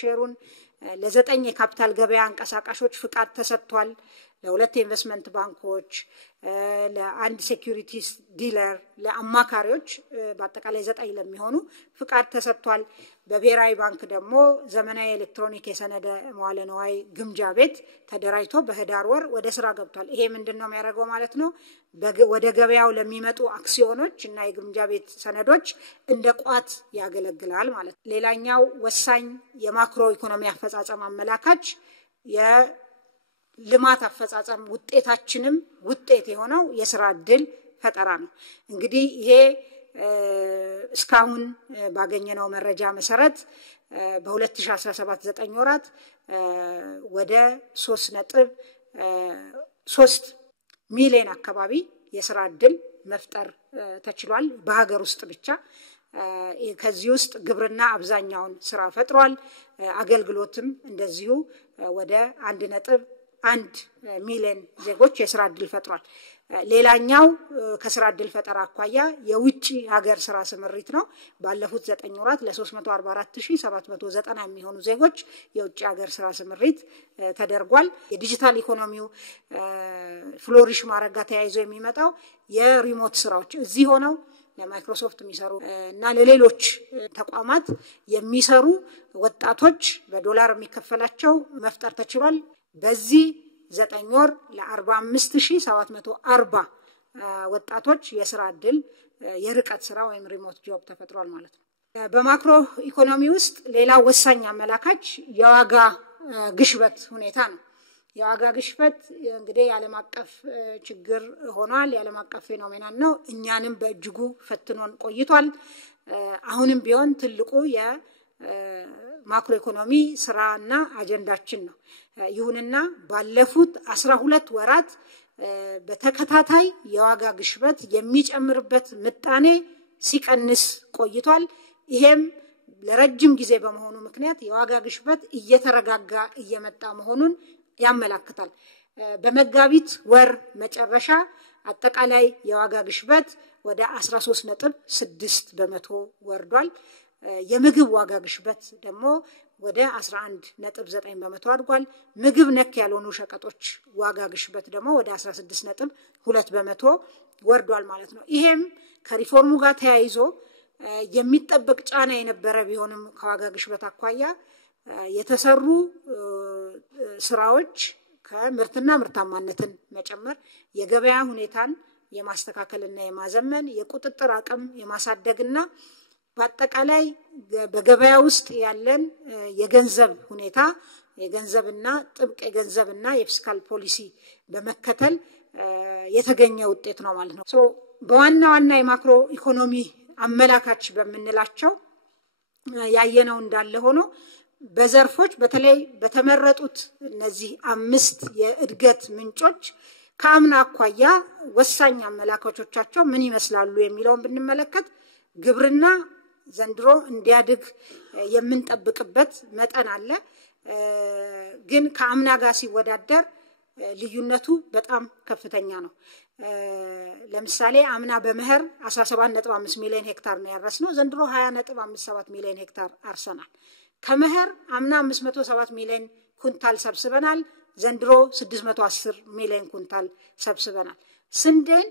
ሼሩን። ለ9 የካፒታል ገበያ አንቀሳቃሾች ፍቃድ ተሰጥቷል። ለ2 ኢንቨስትመንት ባንኮች፣ ለአንድ ሴኩሪቲስ ዲለር፣ ለአማካሪዎች በአጠቃላይ 9 ለሚሆኑ ፍቃድ ተሰጥቷል። በብሔራዊ ባንክ ደግሞ ዘመናዊ ኤሌክትሮኒክ የሰነደ መዋለ ንዋይ ግምጃ ቤት ተደራጅቶ በህዳር ወር ወደ ስራ ገብቷል። ይሄ ምንድነው የሚያደርገው ማለት ነው? ወደ ገበያው ለሚመጡ አክሲዮኖች እና የግምጃ ቤት ሰነዶች እንደ ቋት ያገለግላል ማለት ነው። ሌላኛው ወሳኝ የማክሮ ኢኮኖሚ አፈጻጸም አመላካች የልማት አፈጻጸም ውጤታችንም ውጤት የሆነው የስራ ዕድል ፈጠራ ነው። እንግዲህ ይሄ እስካሁን ባገኘነው መረጃ መሰረት በ2017 9 ወራት ወደ 3.3 ሚሊዮን አካባቢ የስራ ዕድል መፍጠር ተችሏል በሀገር ውስጥ ብቻ። ከዚህ ውስጥ ግብርና አብዛኛውን ስራ ፈጥሯል። አገልግሎትም እንደዚሁ ወደ 1.1 ሚሊዮን ዜጎች የስራ ዕድል ፈጥሯል። ሌላኛው ከስራ ዕድል ፈጠራ አኳያ የውጪ ሀገር ስራ ስምሪት ነው። ባለፉት 9 ወራት ለ344790 የሚሆኑ ዜጎች የውጪ ሀገር ስራ ስምሪት ተደርጓል። የዲጂታል ኢኮኖሚው ፍሎሪሽ ማረጋ ተያይዞ የሚመጣው የሪሞት ስራዎች እዚህ ሆነው ለማይክሮሶፍት የሚሰሩ እና ለሌሎች ተቋማት የሚሰሩ ወጣቶች በዶላር የሚከፈላቸው መፍጠር ተችሏል። በዚህ 9 ወር ለ45740 ወጣቶች የስራ ዕድል የርቀት ስራ ወይም ሪሞት ጆብ ተፈጥሯል ማለት ነው። በማክሮ ኢኮኖሚ ውስጥ ሌላ ወሳኝ አመላካች የዋጋ ግሽበት ሁኔታ ነው። የዋጋ ግሽበት እንግዲህ የዓለም አቀፍ ችግር ሆኗል። የዓለም አቀፍ ፌኖሜናን ነው። እኛንም በእጅጉ ፈትኖን ቆይቷል። አሁንም ቢሆን ትልቁ የማክሮ ኢኮኖሚ ስራና አጀንዳችን ነው። ይሁንና ባለፉት 12 ወራት በተከታታይ የዋጋ ግሽበት የሚጨምርበት ምጣኔ ሲቀንስ ቆይቷል። ይሄም ለረጅም ጊዜ በመሆኑ ምክንያት የዋጋ ግሽበት እየተረጋጋ እየመጣ መሆኑን ያመላክታል። በመጋቢት ወር መጨረሻ አጠቃላይ የዋጋ ግሽበት ወደ 13.6 በመቶ ወርዷል። የምግብ ዋጋ ግሽበት ደግሞ ወደ 11.9 በመቶ አድጓል። ምግብ ነክ ያልሆኑ ሸቀጦች ዋጋ ግሽበት ደግሞ ወደ 16.2 በመቶ ወርዷል ማለት ነው። ይሄም ከሪፎርሙ ጋር ተያይዞ የሚጠበቅ ጫና የነበረ ቢሆንም ከዋጋ ግሽበት አኳያ የተሰሩ ስራዎች ከምርትና ምርታማነትን መጨመር፣ የገበያ ሁኔታን የማስተካከልና የማዘመን፣ የቁጥጥር አቅም የማሳደግና በአጠቃላይ በገበያ ውስጥ ያለን የገንዘብ ሁኔታ የገንዘብና ጥብቅ የገንዘብና የፊስካል ፖሊሲ በመከተል የተገኘ ውጤት ነው ማለት ነው። በዋና ዋና የማክሮ ኢኮኖሚ አመላካች በመንላቸው ያየነው እንዳለ ሆኖ በዘርፎች በተለይ በተመረጡት እነዚህ 5 የእድገት ምንጮች ከአምና አኳያ ወሳኝ አመላካቾቻቸው ምን ይመስላሉ የሚለውን ብንመለከት ግብርና ዘንድሮ እንዲያድግ የምንጠብቅበት መጠን አለ። ግን ከአምና ጋር ሲወዳደር ልዩነቱ በጣም ከፍተኛ ነው። ለምሳሌ አምና በመኸር 17.5 ሚሊዮን ሄክታር ነው ያረስነው። ዘንድሮ 20.57 ሚሊዮን ሄክታር አርሰናል። ከመኸር አምና 507 ሚሊዮን ኩንታል ሰብስበናል። ዘንድሮ 610 ሚሊዮን ኩንታል ሰብስበናል። ስንዴን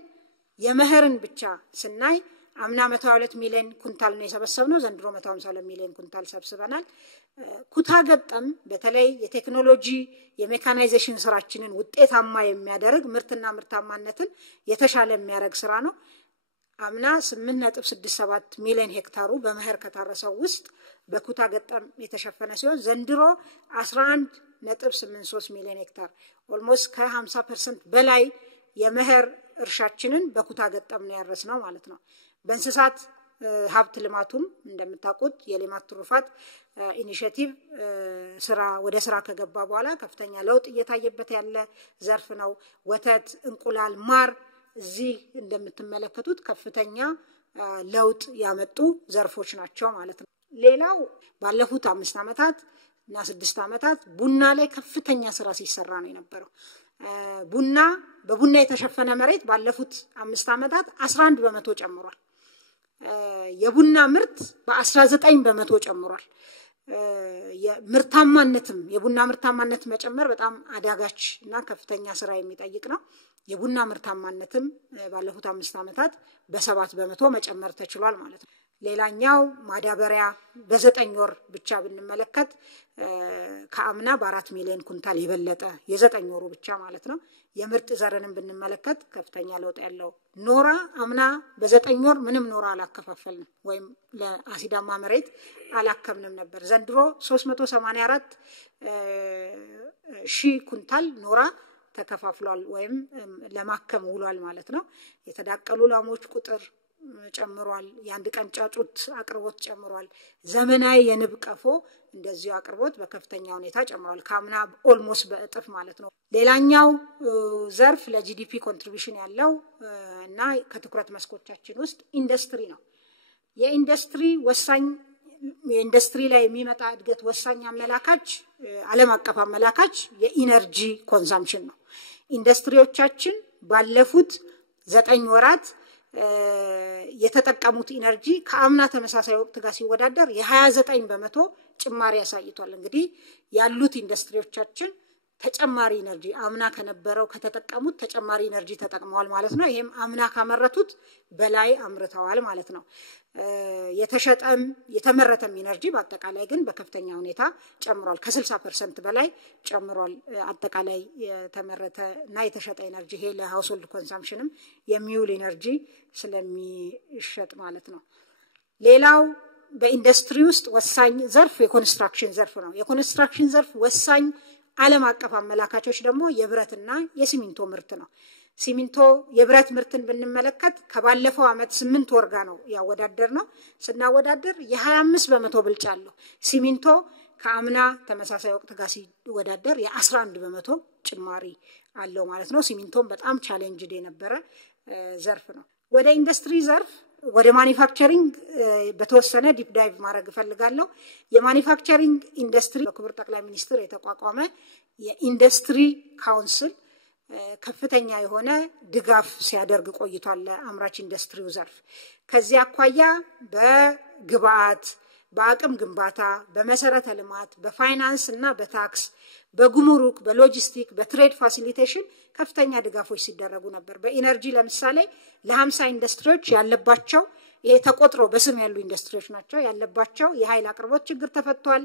የመኸርን ብቻ ስናይ አምና 122 ሚሊዮን ኩንታል ነው የሰበሰብነው። ዘንድሮ 152 ሚሊዮን ኩንታል ሰብስበናል። ኩታ ገጠም በተለይ የቴክኖሎጂ የሜካናይዜሽን ስራችንን ውጤታማ የሚያደርግ ምርትና ምርታማነትን የተሻለ የሚያደርግ ስራ ነው። አምና 8.67 ሚሊዮን ሄክታሩ በመኸር ከታረሰው ውስጥ በኩታ ገጠም የተሸፈነ ሲሆን ዘንድሮ 11.83 ሚሊዮን ሄክታር ኦልሞስት ከ50% በላይ የመኸር እርሻችንን በኩታ ገጠም ነው ያረስነው ማለት ነው። በእንስሳት ሀብት ልማቱም እንደምታውቁት የልማት ትሩፋት ኢኒሼቲቭ ወደ ስራ ከገባ በኋላ ከፍተኛ ለውጥ እየታየበት ያለ ዘርፍ ነው። ወተት፣ እንቁላል፣ ማር እዚህ እንደምትመለከቱት ከፍተኛ ለውጥ ያመጡ ዘርፎች ናቸው ማለት ነው። ሌላው ባለፉት 5 ዓመታት እና 6 ዓመታት ቡና ላይ ከፍተኛ ስራ ሲሰራ ነው የነበረው። በቡና የተሸፈነ መሬት ባለፉት 5 ዓመታት 11 በመቶ ጨምሯል። የቡና ምርት በ19 በመቶ ጨምሯል። የቡና ምርታማነት መጨመር በጣም አዳጋች እና ከፍተኛ ስራ የሚጠይቅ ነው። የቡና ምርታማነትም ባለፉት 5 ዓመታት በ7 በመቶ መጨመር ተችሏል ማለት ነው። ሌላኛው ማዳበሪያ በ9 ወር ብቻ ብንመለከት ከአምና በ4 ሚሊዮን ኩንታል የበለጠ የ9 ወሩ ብቻ ማለት ነው። የምርጥ ዘርንም ብንመለከት ከፍተኛ ለውጥ ያለው ኖራ አምና በ9 ወር ምንም ኖራ አላከፋፈልንም ወይም ለአሲዳማ መሬት አላከምንም ነበር። ዘንድሮ 384 ሺህ ኩንታል ኖራ ተከፋፍሏል ወይም ለማከም ውሏል ማለት ነው። የተዳቀሉ ላሞች ቁጥር ጨምሯል። የአንድ ቀን ጫጩት አቅርቦት ጨምሯል። ዘመናዊ የንብ ቀፎ እንደዚሁ አቅርቦት በከፍተኛ ሁኔታ ጨምሯል። ካምና ኦልሞስት በእጥፍ ማለት ነው። ሌላኛው ዘርፍ ለጂዲፒ ኮንትሪቢዩሽን ያለው እና ከትኩረት መስኮቻችን ውስጥ ኢንዱስትሪ ነው። የኢንዱስትሪ ላይ የሚመጣ እድገት ወሳኝ አመላካች ዓለም አቀፍ አመላካች የኢነርጂ ኮንሰምፕሽን ነው። ኢንዱስትሪዎቻችን ባለፉት 9 ወራት የተጠቀሙት ኢነርጂ ከአምና ተመሳሳይ ወቅት ጋር ሲወዳደር የ29 በመቶ ጭማሪ ያሳይቷል። እንግዲህ ያሉት ኢንዱስትሪዎቻችን ተጨማሪ ኢነርጂ አምና ከነበረው ከተጠቀሙት ተጨማሪ ኢነርጂ ተጠቅመዋል ማለት ነው። ይሄም አምና ካመረቱት በላይ አምርተዋል ማለት ነው። የተመረተም ኢነርጂ በአጠቃላይ ግን በከፍተኛ ሁኔታ ጨምሯል። ከ60% በላይ ጨምሯል። አጠቃላይ የተመረተ እና የተሸጠ ኢነርጂ ይሄ ለሃውስሆልድ ኮንሰምፕሽንም የሚውል ኢነርጂ ስለሚሸጥ ማለት ነው። ሌላው በኢንዱስትሪ ውስጥ ወሳኝ ዘርፍ የኮንስትራክሽን ዘርፍ ነው። የኮንስትራክሽን ዘርፍ ወሳኝ ዓለም አቀፍ አመላካቾች ደግሞ የብረትና የሲሚንቶ ምርት ነው። ሲሚንቶ የብረት ምርትን ብንመለከት ከባለፈው ዓመት 8 ወር ጋር ነው ያወዳደር ነው። ስናወዳደር የ25 በመቶ ብልጫ አለው። ሲሚንቶ ከአምና ተመሳሳይ ወቅት ጋር ሲወዳደር የ11 በመቶ ጭማሪ አለው ማለት ነው። ሲሚንቶም በጣም ቻሌንጅድ የነበረ ዘርፍ ነው። ወደ ኢንዱስትሪ ዘርፍ ወደ ማኒፋክቸሪንግ በተወሰነ ዲፕ ዳይቭ ማድረግ ፈልጋለሁ። የማኒፋክቸሪንግ ኢንዱስትሪ በክቡር ጠቅላይ ሚኒስትር የተቋቋመ የኢንዱስትሪ ካውንስል ከፍተኛ የሆነ ድጋፍ ሲያደርግ ቆይቷል ለአምራች ኢንዱስትሪው ዘርፍ። ከዚህ አኳያ በግብአት፣ በአቅም ግንባታ፣ በመሰረተ ልማት፣ በፋይናንስ እና በታክስ፣ በጉምሩክ፣ በሎጂስቲክ፣ በትሬድ ፋሲሊቴሽን ከፍተኛ ድጋፎች ሲደረጉ ነበር። በኢነርጂ ለምሳሌ ለ50 ኢንዱስትሪዎች ያለባቸው ይሄ ተቆጥሮ በስም ያሉ ኢንዱስትሪዎች ናቸው ያለባቸው የኃይል አቅርቦት ችግር ተፈቷል።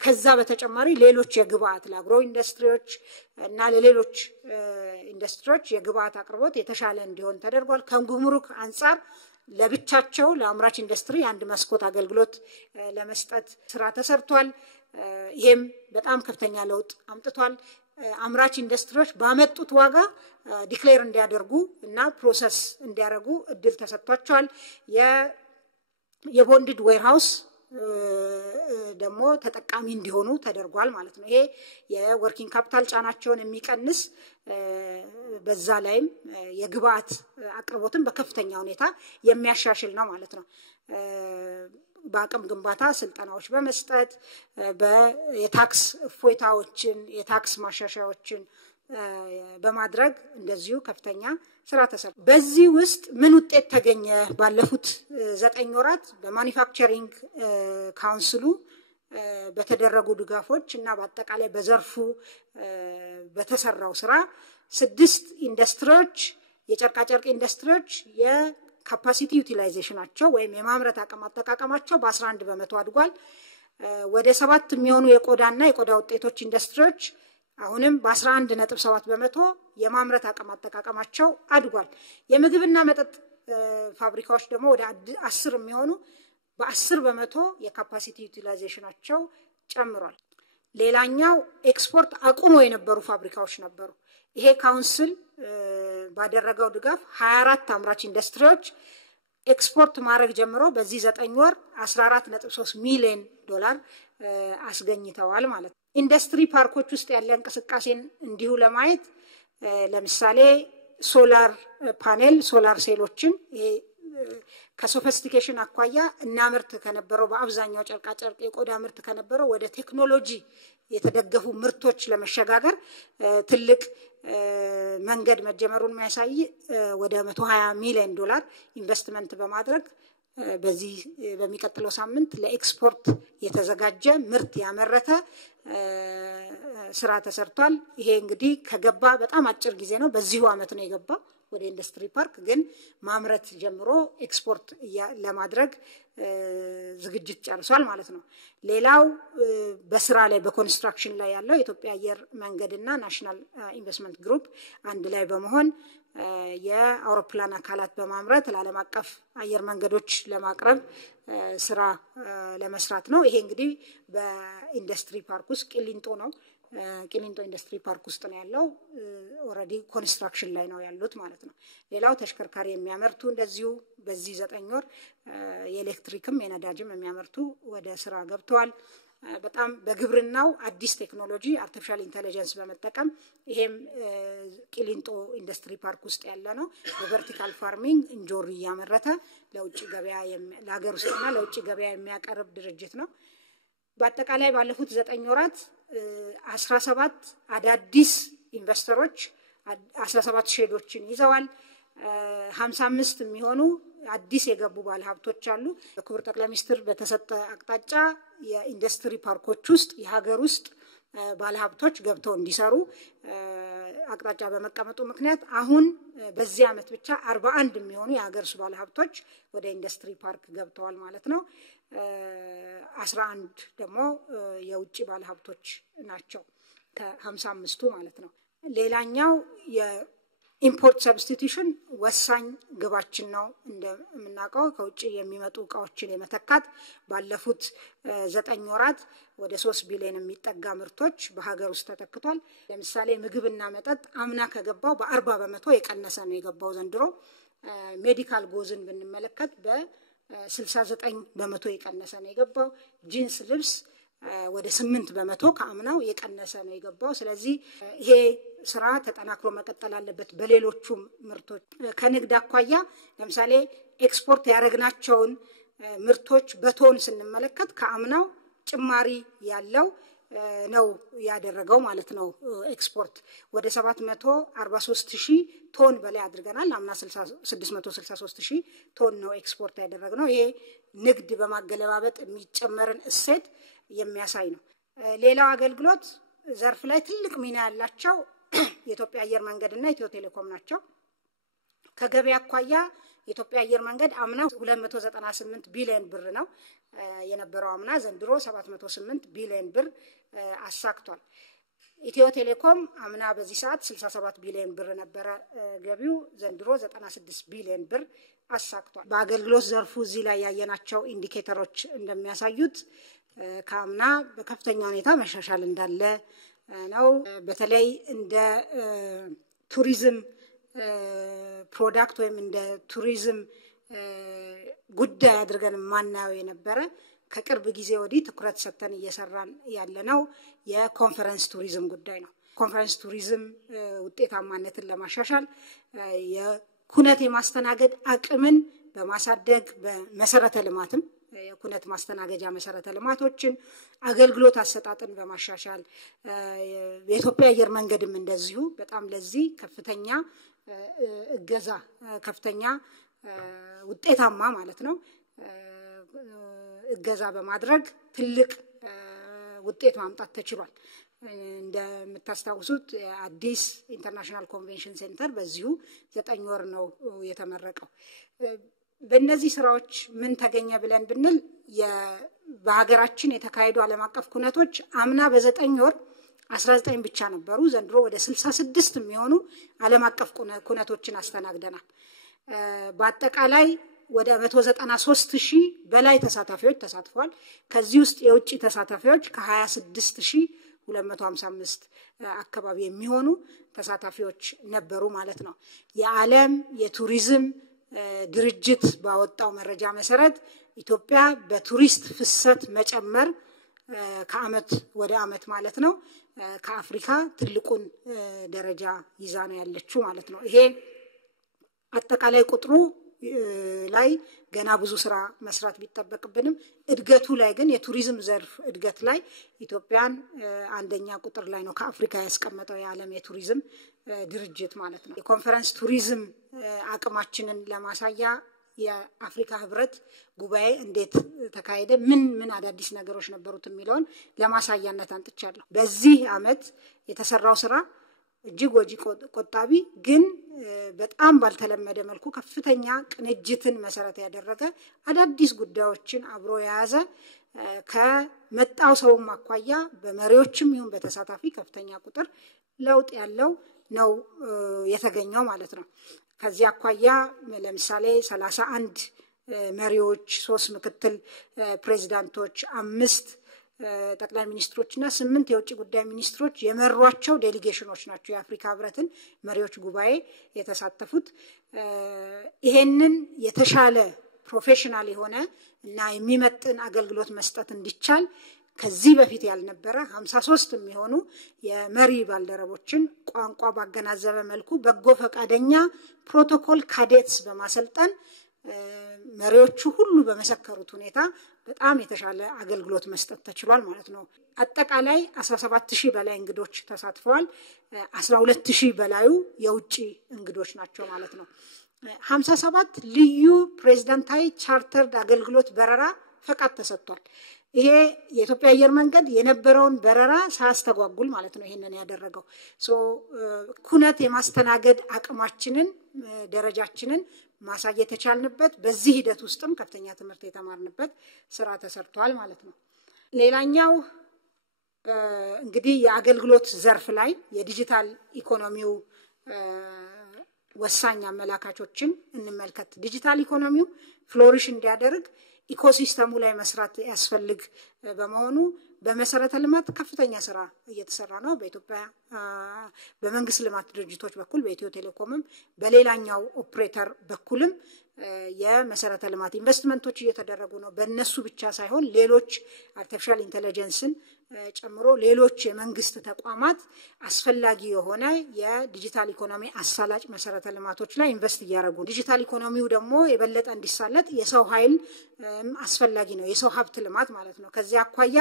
ከዛ በተጨማሪ ሌሎች የግብአት ለአግሮ ኢንዱስትሪዎች እና ለሌሎች ኢንዱስትሪዎች የግብአት አቅርቦት የተሻለ እንዲሆን ተደርጓል። ከጉምሩክ አንፃር ለብቻቸው ለአምራች ኢንዱስትሪ አንድ መስኮት አገልግሎት ለመስጠት ስራ ተሰርቷል። ይሄም በጣም ከፍተኛ ለውጥ አምጥቷል። አምራች ኢንዱስትሪዎች ባመጡት ዋጋ ዲክሌር እንዲያደርጉ እና ፕሮሰስ እንዲያደርጉ እድል ተሰጥቷቸዋል። የቦንድድ ዌርሃውስ ደግሞ ተጠቃሚ እንዲሆኑ ተደርጓል ማለት ነው። ይሄ የወርኪንግ ካፒታል ጫናቸውን የሚቀንስ በዛ ላይም የግብአት አቅርቦትን በከፍተኛ ሁኔታ የሚያሻሽል ነው ማለት ነው። በአቅም ግንባታ ስልጠናዎች በመስጠት የታክስ እፎይታዎችን የታክስ ማሻሻያዎችን በማድረግ እንደዚሁ ከፍተኛ ስራ ተሰርቷል። በዚህ ውስጥ ምን ውጤት ተገኘ? ባለፉት 9 ወራት በማኒፋክቸሪንግ ካውንስሉ በተደረጉ ድጋፎች እና በአጠቃላይ በዘርፉ በተሰራው ስራ 6 ኢንዱስትሪዎች የጨርቃ ጨርቅ ኢንዱስትሪዎች የካፓሲቲ ዩቲላይዜሽናቸው ወይም የማምረት አቅም አጠቃቀማቸው በ11 በመቶ አድጓል። ወደ 7 የሚሆኑ የቆዳና የቆዳ ውጤቶች ኢንዱስትሪዎች አሁንም በ11.7 በመቶ የማምረት አቅም አጠቃቀማቸው አድጓል። የምግብና መጠጥ ፋብሪካዎች ደግሞ ወደ 10 የሚሆኑ በ10 በመቶ የካፓሲቲ ዩቲላይዜሽናቸው ጨምሯል። ሌላኛው ኤክስፖርት አቁሞ የነበሩ ፋብሪካዎች ነበሩ። ይሄ ካውንስል ባደረገው ድጋፍ 24 አምራች ኢንዱስትሪዎች ኤክስፖርት ማድረግ ጀምሮ በዚህ 9 ወር 14.3 ሚሊዮን ዶላር አስገኝተዋል ማለት ነው። ኢንዱስትሪ ፓርኮች ውስጥ ያለ እንቅስቃሴን እንዲሁ ለማየት ለምሳሌ ሶላር ፓኔል ሶላር ሴሎችን ከሶፊስቲኬሽን አኳያ እናምርት ከነበረው በአብዛኛው ጨርቃ ጨርቅ የቆዳ ምርት ከነበረው ወደ ቴክኖሎጂ የተደገፉ ምርቶች ለመሸጋገር ትልቅ መንገድ መጀመሩን የሚያሳይ ወደ 120 ሚሊዮን ዶላር ኢንቨስትመንት በማድረግ በዚህ በሚቀጥለው ሳምንት ለኤክስፖርት የተዘጋጀ ምርት ያመረተ ስራ ተሰርቷል። ይሄ እንግዲህ ከገባ በጣም አጭር ጊዜ ነው። በዚሁ አመት ነው የገባው ወደ ኢንዱስትሪ ፓርክ፣ ግን ማምረት ጀምሮ ኤክስፖርት ለማድረግ ዝግጅት ጨርሷል ማለት ነው። ሌላው በስራ ላይ በኮንስትራክሽን ላይ ያለው የኢትዮጵያ አየር መንገድና ናሽናል ኢንቨስትመንት ግሩፕ አንድ ላይ በመሆን የአውሮፕላን አካላት በማምረት ለዓለም አቀፍ አየር መንገዶች ለማቅረብ ስራ ለመስራት ነው። ይሄ እንግዲህ በኢንዱስትሪ ፓርክ ውስጥ ቂሊንጦ ነው። ቂሊንጦ ኢንዱስትሪ ፓርክ ውስጥ ነው ያለው። ኦሬዲ ኮንስትራክሽን ላይ ነው ያሉት ማለት ነው። ሌላው ተሽከርካሪ የሚያመርቱ እንደዚሁ በዚህ 9 ወር የኤሌክትሪክም የነዳጅም የሚያመርቱ ወደ ስራ ገብተዋል። በጣም በግብርናው አዲስ ቴክኖሎጂ አርቲፊሻል ኢንተለጀንስ በመጠቀም ይሄም ቂሊንጦ ኢንዱስትሪ ፓርክ ውስጥ ያለ ነው። በቨርቲካል ፋርሚንግ እንጆሪ ያመረተ ለውጭ ገበያ ለሀገር ውስጥና ለውጭ ገበያ የሚያቀርብ ድርጅት ነው። በአጠቃላይ ባለፉት 9 ወራት 17 አዳዲስ ኢንቨስተሮች 17 ሼዶችን ይዘዋል። 55 የሚሆኑ አዲስ የገቡ ባለሀብቶች አሉ። በክቡር ጠቅላይ ሚኒስትር በተሰጠ አቅጣጫ የኢንዱስትሪ ፓርኮች ውስጥ የሀገር ውስጥ ባለሀብቶች ገብተው እንዲሰሩ አቅጣጫ በመቀመጡ ምክንያት አሁን በዚህ አመት ብቻ 41 የሚሆኑ የሀገር ውስጥ ባለሀብቶች ወደ ኢንዱስትሪ ፓርክ ገብተዋል ማለት ነው። 11 ደግሞ የውጭ ባለሀብቶች ናቸው ከ55ቱ ማለት ነው። ሌላኛው የኢምፖርት ሰብስቲቱሽን ወሳኝ ግባችን ነው። እንደምናውቀው ከውጭ የሚመጡ እቃዎችን የመተካት ባለፉት 9 ወራት ወደ 3 ቢሊዮን የሚጠጋ ምርቶች በሀገር ውስጥ ተተክቷል። ለምሳሌ ምግብና መጠጥ አምና ከገባው በ40 በመቶ የቀነሰ ነው የገባው ዘንድሮ። ሜዲካል ጎዝን ብንመለከት በ69 በመቶ የቀነሰ ነው የገባው። ጂንስ ልብስ ወደ 8 በመቶ ከአምናው የቀነሰ ነው የገባው። ስለዚህ ይሄ ስራ ተጠናክሮ መቀጠል አለበት። በሌሎቹም ምርቶች ከንግድ አኳያ ለምሳሌ ኤክስፖርት ያደረግናቸውን ምርቶች በቶን ስንመለከት ከአምናው ጭማሪ ያለው ነው ያደረገው ማለት ነው። ኤክስፖርት ወደ 743,000 ቶን በላይ አድርገናል። አምና 663,000 ቶን ነው ኤክስፖርት ያደረግነው። ይሄ ንግድ በማገለባበጥ የሚጨመርን እሴት የሚያሳይ ነው። ሌላው አገልግሎት ዘርፍ ላይ ትልቅ ሚና ያላቸው የኢትዮጵያ አየር መንገድና ኢትዮ ቴሌኮም ናቸው። ከገበያ አኳያ የኢትዮጵያ አየር መንገድ አምና 298 ቢሊዮን ብር ነው የነበረው። አምና ዘንድሮ 708 ቢሊዮን ብር አሳክቷል። ኢትዮ ቴሌኮም አምና በዚህ ሰዓት 67 ቢሊዮን ብር ነበረ ገቢው፣ ዘንድሮ 96 ቢሊዮን ብር አሳክቷል። በአገልግሎት ዘርፉ እዚህ ላይ ያየናቸው ኢንዲኬተሮች እንደሚያሳዩት ከአምና በከፍተኛ ሁኔታ መሻሻል እንዳለ ነው። በተለይ እንደ ቱሪዝም ፕሮዳክት ወይም እንደ ቱሪዝም ጉዳይ አድርገን ማናየው የነበረ ከቅርብ ጊዜ ወዲህ ትኩረት ሰጥተን እየሰራን ያለነው የኮንፈረንስ ቱሪዝም ጉዳይ ነው። ኮንፈረንስ ቱሪዝም ውጤታማነትን ለማሻሻል የኩነት የማስተናገድ አቅምን በማሳደግ በመሰረተ ልማትም የኩነት ማስተናገጃ መሰረተ ልማቶችን አገልግሎት አሰጣጥን በማሻሻል የኢትዮጵያ አየር መንገድም እንደዚሁ በጣም ለዚህ ከፍተኛ እገዛ ከፍተኛ ውጤታማ ማለት ነው እገዛ በማድረግ ትልቅ ውጤት ማምጣት ተችሏል እንደምታስታውሱት አዲስ ኢንተርናሽናል ኮንቬንሽን ሴንተር በዚሁ 9 ወር ነው የተመረቀው በእነዚህ ስራዎች ምን ተገኘ ብለን ብንል በሀገራችን የተካሄዱ ዓለም አቀፍ ኩነቶች አምና በ9 ወር 19 ብቻ ነበሩ ዘንድሮ ወደ 66 የሚሆኑ ዓለም አቀፍ ኩነቶችን አስተናግደናል በአጠቃላይ ወደ 193000 በላይ ተሳታፊዎች ተሳትፈዋል ከዚህ ውስጥ የውጭ ተሳታፊዎች ከ26255 አካባቢ የሚሆኑ ተሳታፊዎች ነበሩ ማለት ነው የዓለም የቱሪዝም ድርጅት ባወጣው መረጃ መሰረት ኢትዮጵያ በቱሪስት ፍሰት መጨመር ከአመት ወደ አመት ማለት ነው ከአፍሪካ ትልቁን ደረጃ ይዛ ነው ያለችው ማለት ነው ይሄ አጠቃላይ ቁጥሩ ላይ ገና ብዙ ስራ መስራት ቢጠበቅብንም እድገቱ ላይ ግን የቱሪዝም ዘርፍ እድገት ላይ ኢትዮጵያን አንደኛ ቁጥር ላይ ነው ከአፍሪካ ያስቀመጠው የዓለም የቱሪዝም ድርጅት ማለት ነው የኮንፈረንስ ቱሪዝም አቅማችንን ለማሳያ የአፍሪካ ህብረት ጉባኤ እንዴት ተካሄደ ምን አዳዲስ ነገሮች ነበሩት የሚለውን ለማሳያነት አንጥቻለሁ በዚህ አመት የተሰራው ስራ እጅግ ወጂ ቆጣቢ ግን በጣም ባልተለመደ መልኩ ከፍተኛ ቅንጅትን መሰረት ያደረገ አዳዲስ ጉዳዮችን አብሮ የያዘ ከመጣው ሰው ማኳያ በመሪዎችም ይሁን በተሳታፊ ከፍተኛ ቁጥር ለውጥ ያለው ነው የተገኘው ማለት ነው ከዚህ አኳያ ለምሳሌ 31 መሪዎች 3 ምክትል ፕሬዝዳንቶች 5 ጠቅላይ ሚኒስትሮችና 8 የውጭ ጉዳይ ሚኒስትሮች የመሯቸው ዴሊጌሽኖች ናቸው የአፍሪካ ህብረትን መሪዎች ጉባኤ የተሳተፉት ይሄንን የተሻለ ፕሮፌሽናል የሆነ እና የሚመጥን አገልግሎት መስጠት እንዲቻል ከዚህ በፊት ያልነበረ 53 የሚሆኑ የመሪ ባልደረቦችን ቋንቋ ባገናዘበ መልኩ በጎ ፈቃደኛ ፕሮቶኮል ካዴትስ በማሰልጠን መሪዎቹ ሁሉ በመሰከሩት ሁኔታ በጣም የተሻለ አገልግሎት መስጠት ተችሏል ማለት ነው አጠቃላይ 17000 በላይ እንግዶች ተሳትፈዋል 12000 በላዩ የውጭ እንግዶች ናቸው ማለት ነው 57 ልዩ ፕሬዝዳንታዊ ቻርተርድ አገልግሎት በረራ ፈቃድ ተሰጥቷል ይሄ የኢትዮጵያ አየር መንገድ የነበረውን በረራ ሳያስተጓጉል ማለት ነው ይሄንን ያደረገው ኩነት የማስተናገድ አቅማችንን ደረጃችንን ማሳየት ተቻልንበት በዚህ ሂደት ውስጥም ከፍተኛ ትምህርት የተማርንበት ስራ ተሰርቷል ማለት ነው ሌላኛው እንግዲህ የአገልግሎት ዘርፍ ላይ የዲጂታል ኢኮኖሚው ወሳኝ አመላካቾችን እንመልከት ዲጂታል ኢኮኖሚው ፍሎሪሽ እንዲያደርግ ኢኮሲስተሙ ላይ መስራት ያስፈልግ በመሆኑ በመሰረተ ልማት ከፍተኛ ስራ እየተሰራ ነው በኢትዮጵያ በመንግስት ልማት ድርጅቶች በኩል በኢትዮ ቴሌኮምም በሌላኛው ኦፕሬተር በኩልም የመሰረተ ልማት ኢንቨስትመንቶች እየተደረጉ ነው በእነሱ ብቻ ሳይሆን ሌሎች አርቲፊሻል ኢንተለጀንስን ጨምሮ ሌሎች የመንግስት ተቋማት አስፈላጊ የሆነ የዲጂታል ኢኮኖሚ አሳላጭ መሰረተ ልማቶች ላይ ኢንቨስት እያደረጉ ዲጂታል ኢኮኖሚው ደግሞ የበለጠ እንዲሳለጥ የሰው ኃይል አስፈላጊ ነው የሰው ሀብት ልማት ማለት ነው ከዚህ አኳያ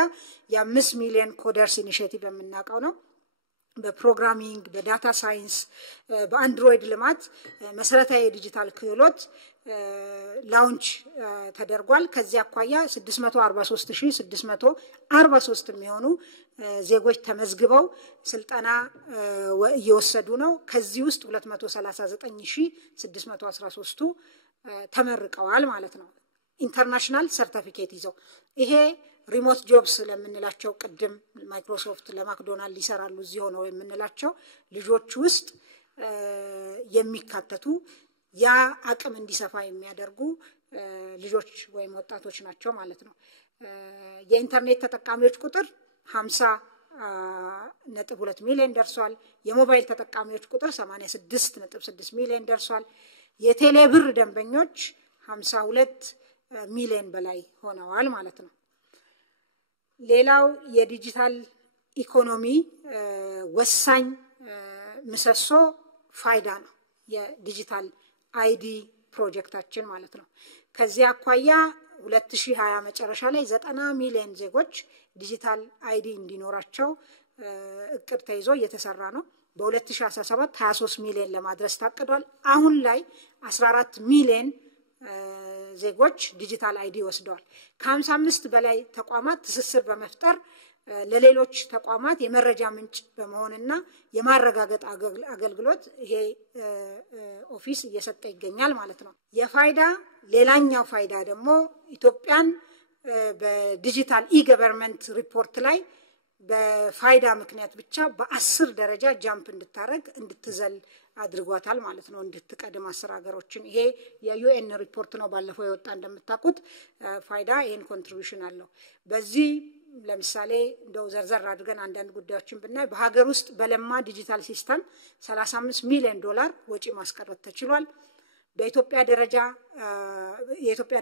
የ5 ሚሊዮን ኮደርስ ኢኒሺዬቲቭ የምናቀው ነው በፕሮግራሚንግ በዳታ ሳይንስ በአንድሮይድ ልማት መሰረታዊ ዲጂታል ክህሎት ላውንች ተደርጓል ከዚህ አኳያ 643643 የሚሆኑ ዜጎች ተመዝግበው ስልጠና እየወሰዱ ነው ከዚህ ውስጥ 239613ቱ ተመርቀዋል ማለት ነው ኢንተርናሽናል ሰርቲፊኬት ይዘው ይሄ ሪሞት ጆብስ ለምንላቸው ቅድም ማይክሮሶፍት ለማክዶናልድ ይሰራሉ እዚህ ሆነው የምንላቸው ልጆች ውስጥ የሚካተቱ ያ አቅም እንዲሰፋ የሚያደርጉ ልጆች ወይም ወጣቶች ናቸው ማለት ነው የኢንተርኔት ተጠቃሚዎች ቁጥር 50.2 ሚሊዮን ደርሷል የሞባይል ተጠቃሚዎች ቁጥር 86.6 ሚሊዮን ደርሷል የቴሌብር ደንበኞች 52 ሚሊዮን በላይ ሆነዋል ማለት ነው ሌላው የዲጂታል ኢኮኖሚ ወሳኝ ምሰሶ ፋይዳ ነው የዲጂታል አይዲ ፕሮጀክታችን ማለት ነው ከዚህ አኳያ በ2020 መጨረሻ ላይ 90 ሚሊዮን ዜጎች ዲጂታል አይዲ እንዲኖራቸው እቅድ ተይዞ እየተሰራ ነው። በ2017 23 ሚሊዮን ለማድረስ ታቅዷል። አሁን ላይ 14 ሚሊዮን ዜጎች ዲጂታል አይዲ ወስደዋል። ከ55 በላይ ተቋማት ትስስር በመፍጠር ለሌሎች ተቋማት የመረጃ ምንጭ በመሆንና የማረጋገጥ አገልግሎት ይሄ ኦፊስ እየሰጠ ይገኛል ማለት ነው። የፋይዳ ሌላኛው ፋይዳ ደግሞ ኢትዮጵያን በዲጂታል ኢገቨርንመንት ሪፖርት ላይ በፋይዳ ምክንያት ብቻ በ10 ደረጃ ጃምፕ እንድትዘል አድርጓታል ማለት ነው። እንድትቀድም 10 ሀገሮችን ይሄ የዩኤን ሪፖርት ነው ባለፈው የወጣ እንደምታውቁት። ፋይዳ ይሄን ኮንትሪቢዩሽን አለው። በዚህ ለምሳሌ እንደው ዘርዘር አድርገን አንዳንድ ጉዳዮችን ብናይ በሀገር ውስጥ በለማ ዲጂታል ሲስተም 35 ሚሊዮን ዶላር ወጪ ማስቀረት ተችሏል። በኢትዮጵያ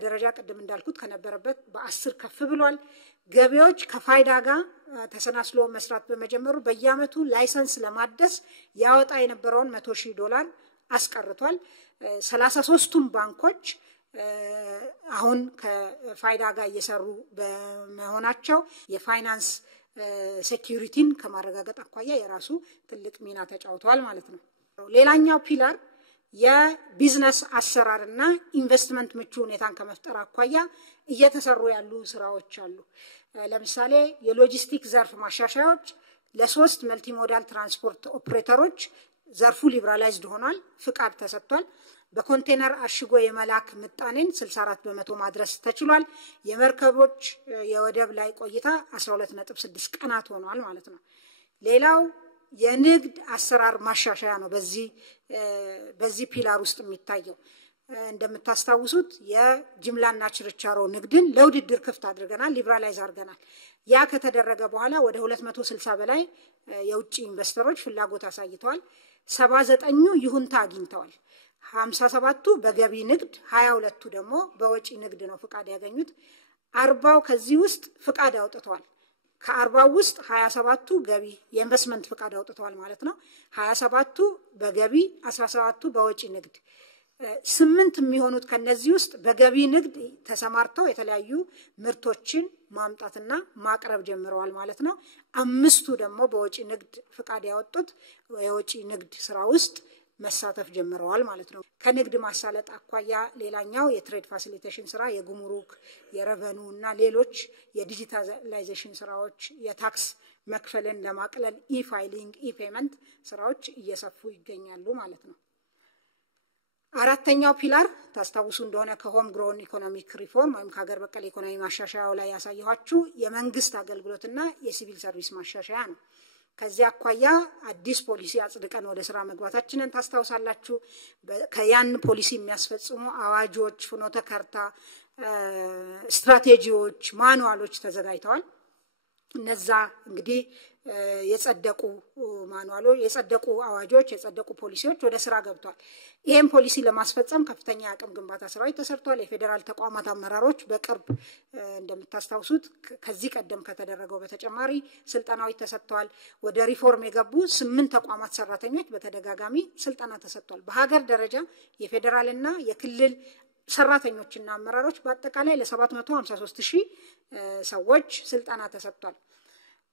ደረጃ ቅድም እንዳልኩት ከነበረበት በ10 ከፍ ብሏል። ገቢዎች ከፋይዳ ጋር ተሰናስሎ መስራት በመጀመሩ በየአመቱ ላይሰንስ ለማደስ ያወጣ የነበረውን 100,000 ዶላር አስቀርቷል። 33ቱም ባንኮች አሁን ከፋይዳ ጋር እየሰሩ በመሆናቸው የፋይናንስ ሴኩሪቲን ከማረጋገጥ አኳያ የራሱ ትልቅ ሚና ተጫውቷል ማለት ነው። ሌላኛው ፒላር የቢዝነስ አሰራርና ኢንቨስትመንት ምቹ ሁኔታን ከመፍጠር አኳያ እየተሰሩ ያሉ ስራዎች አሉ። ለምሳሌ የሎጂስቲክ ዘርፍ ማሻሻያዎች ለ3 መልቲሞዳል ትራንስፖርት ኦፕሬተሮች ዘርፉ ሊብራላይዝድ ሆኗል፣ ፍቃድ ተሰጥቷል። በኮንቴነር አሽጎ የመላክ ምጣኔን 64% ማድረስ ተችሏል። የመርከቦች የወደብ ላይ ቆይታ 12.6 ቀናት ሆኗል ማለት ነው። ሌላው የንግድ አሰራር ማሻሻያ ነው። በዚህ ፒላር ውስጥ የሚታየው እንደምታስታውሱት የጅምላና ችርቻሮ ንግድን ለውድድር ክፍት አድርገናል፣ ሊብራላይዝ አድርገናል። ያ ከተደረገ በኋላ ወደ 260 በላይ የውጭ ኢንቨስተሮች ፍላጎት አሳይተዋል። 79ኙ ይሁንታ አግኝተዋል። 57ቱ በገቢ ንግድ፣ 22ቱ ደግሞ በወጪ ንግድ ነው ፍቃድ ያገኙት። 40 ከዚህ ውስጥ ፍቃድ አውጥተዋል። ከ40 ውስጥ 27ቱ ገቢ የኢንቨስትመንት ፍቃድ አውጥተዋል ማለት ነው። 27ቱ በገቢ 17ቱ በወጪ ንግድ 8 የሚሆኑት ከነዚህ ውስጥ በገቢ ንግድ ተሰማርተው የተለያዩ ምርቶችን ማምጣትና ማቅረብ ጀምረዋል ማለት ነው። 5ቱ ደግሞ በወጪ ንግድ ፍቃድ ያወጡት የወጪ ንግድ ስራ ውስጥ መሳተፍ ጀምረዋል ማለት ነው። ከንግድ ማሳለጥ አኳያ ሌላኛው የትሬድ ፋሲሊቴሽን ስራ፣ የጉምሩክ የረቨኑ እና ሌሎች የዲጂታላይዜሽን ስራዎች፣ የታክስ መክፈልን ለማቅለል ኢፋይሊንግ ኢፔመንት ስራዎች እየሰፉ ይገኛሉ ማለት ነው። አራተኛው ፒላር ታስታውሱ እንደሆነ ከሆም ግሮን ኢኮኖሚክ ሪፎርም ወይም ከሀገር በቀል ኢኮኖሚ ማሻሻያው ላይ ያሳየኋችሁ የመንግስት አገልግሎትና የሲቪል ሰርቪስ ማሻሻያ ነው። ከዚያ አኳያ አዲስ ፖሊሲ አጽድቀን ወደ ስራ መግባታችንን ታስታውሳላችሁ። ከያን ፖሊሲ የሚያስፈጽሙ አዋጆች፣ ፍኖተ ካርታ፣ ስትራቴጂዎች፣ ማኑዋሎች ተዘጋጅተዋል። እነዛ እንግዲህ የጸደቁ ማኑዋሎች፣ የጸደቁ አዋጆች፣ የጸደቁ ፖሊሲዎች ወደ ስራ ገብቷል። ይሄን ፖሊሲ ለማስፈጸም ከፍተኛ አቅም ግንባታ ስራዎች ተሰርቷል። የፌደራል ተቋማት አመራሮች በቅርብ እንደምታስታውሱት ከዚህ ቀደም ከተደረገው በተጨማሪ ስልጠናዎች ተሰጥተዋል። ወደ ሪፎርም የገቡ 8 ተቋማት ሰራተኞች በተደጋጋሚ ስልጠና ተሰጥቷል። በሀገር ደረጃ የፌደራልና የክልል ሰራተኞችና አመራሮች በአጠቃላይ ለ753,000 ሰዎች ስልጠና ተሰጥቷል።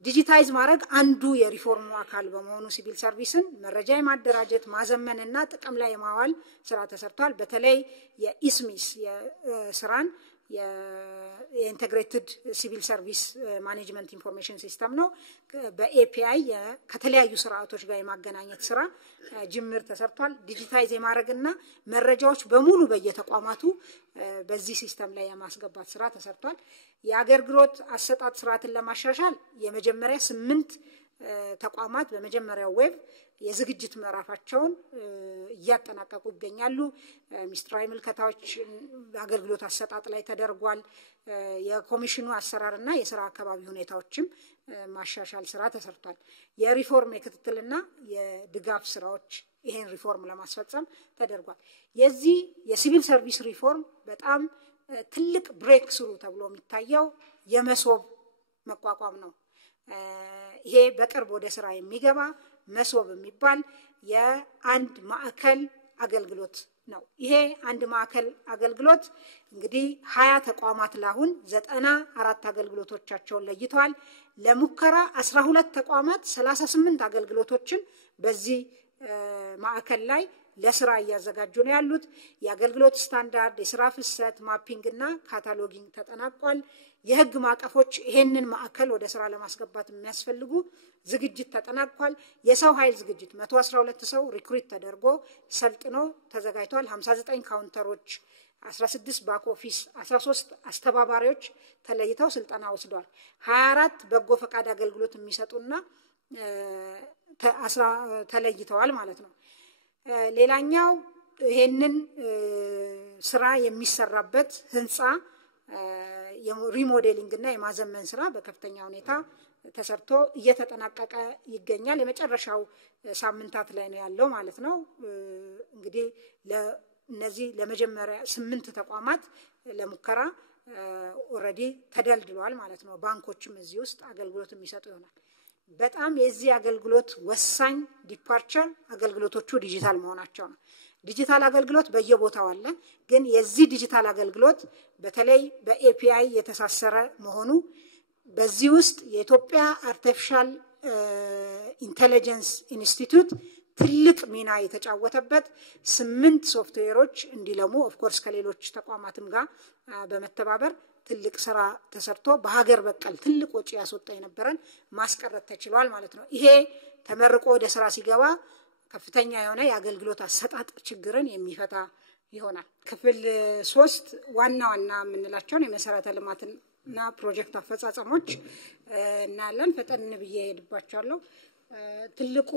ዲጂታይዝ ማድረግ አንዱ የሪፎርሙ አካል በመሆኑ ሲቪል ሰርቪስን መረጃ የማደራጀት ማዘመንና ጥቅም ላይ የማዋል ስራ ተሰርቷል። በተለይ የኢስሚስ የስራን የኢንተግሬትድ ሲቪል ሰርቪስ ማኔጅመንት ኢንፎርሜሽን ሲስተም ነው። በኤፒአይ ከተለያዩ ስርዓቶች ጋር የማገናኘት ስራ ጅምር ተሰርቷል። ዲጂታይዝ የማድረግና መረጃዎች በሙሉ በየተቋማቱ በዚህ ሲስተም ላይ የማስገባት ስራ ተሰርቷል። የአገልግሎት አሰጣጥ ስርዓትን ለማሻሻል የመጀመሪያ 8 ተቋማት በመጀመሪያው ዌብ የዝግጅት ምዕራፋቸውን እያጠናቀቁ ይገኛሉ። ሚኒስትራዊ ምልከታዎች አገልግሎት አሰጣጥ ላይ ተደርጓል። የኮሚሽኑ አሰራርና የስራ አካባቢ ሁኔታዎችም ማሻሻል ስራ ተሰርቷል። የሪፎርም የክትትልና የድጋፍ ስራዎች ይሄን ሪፎርም ለማስፈጸም ተደርጓል። የዚህ የሲቪል ሰርቪስ ሪፎርም በጣም ትልቅ ብሬክ ስሩ ተብሎ የሚታየው የመሶብ መቋቋም ነው። ይሄ በቅርብ ወደ ስራ የሚገባ መሶብ የሚባል የአንድ ማዕከል አገልግሎት ነው። ይሄ አንድ ማዕከል አገልግሎት እንግዲህ 20 ተቋማት ላሁን 94 አገልግሎቶቻቸውን ለይተዋል። ለሙከራ 12 ተቋማት 38 አገልግሎቶችን በዚህ ማዕከል ላይ ለስራ ያዘጋጁ ነው ያሉት። የአገልግሎት ስታንዳርድ፣ የስራ ፍሰት ማፒንግ እና ካታሎጊንግ ተጠናቋል። የህግ ማቀፎች ይሄንን ማዕከል ወደ ስራ ለማስገባት የሚያስፈልጉ ዝግጅት ተጠናቋል። የሰው ኃይል ዝግጅት 112 ሰው ሪክሩት ተደርጎ ሰልጥኖ ተዘጋጅቷል። 59 ካውንተሮች፣ 16 ባክ ኦፊስ፣ 13 አስተባባሪዎች ተለይተው ስልጠና ወስደዋል። 24 በጎ ፈቃድ አገልግሎት የሚሰጡና ተለይተዋል ማለት ነው። ሌላኛው ይሄንን ስራ የሚሰራበት ህንጻ የሪሞዴሊንግ እና የማዘመን ስራ በከፍተኛ ሁኔታ ተሰርቶ እየተጠናቀቀ ይገኛል። የመጨረሻው ሳምንታት ላይ ነው ያለው ማለት ነው። እንግዲህ ለነዚህ ለመጀመሪያ 8 ተቋማት ለሙከራ ኦሬዲ ተደልድሏል ማለት ነው። ባንኮችም እዚህ ውስጥ አገልግሎት የሚሰጡ ይሆናል። በጣም የዚህ አገልግሎት ወሳኝ ዲፓርቸር አገልግሎቶቹ ዲጂታል መሆናቸው ነው። ዲጂታል አገልግሎት በየቦታው አለ፣ ግን የዚህ ዲጂታል አገልግሎት በተለይ በኤፒአይ የተሳሰረ መሆኑ በዚህ ውስጥ የኢትዮጵያ አርቲፊሻል ኢንተለጀንስ ኢንስቲትዩት ትልቅ ሚና የተጫወተበት 8 ሶፍትዌሮች እንዲለሙ ኦፍ ኮርስ ከሌሎች ተቋማትም ጋር በመተባበር ትልቅ ስራ ተሰርቶ በሀገር በቀል ትልቅ ወጪ ያስወጣ የነበረን ማስቀረት ተችሏል ማለት ነው። ይሄ ተመርቆ ወደ ስራ ሲገባ ከፍተኛ የሆነ የአገልግሎት አሰጣጥ ችግርን የሚፈታ ይሆናል። ክፍል 3 ዋና ዋና የምንላቸውን የመሰረተ ልማትና ፕሮጀክት አፈጻጸሞች እናያለን። ፈጠን ብዬ ሄድባቸዋለሁ። ትልቁ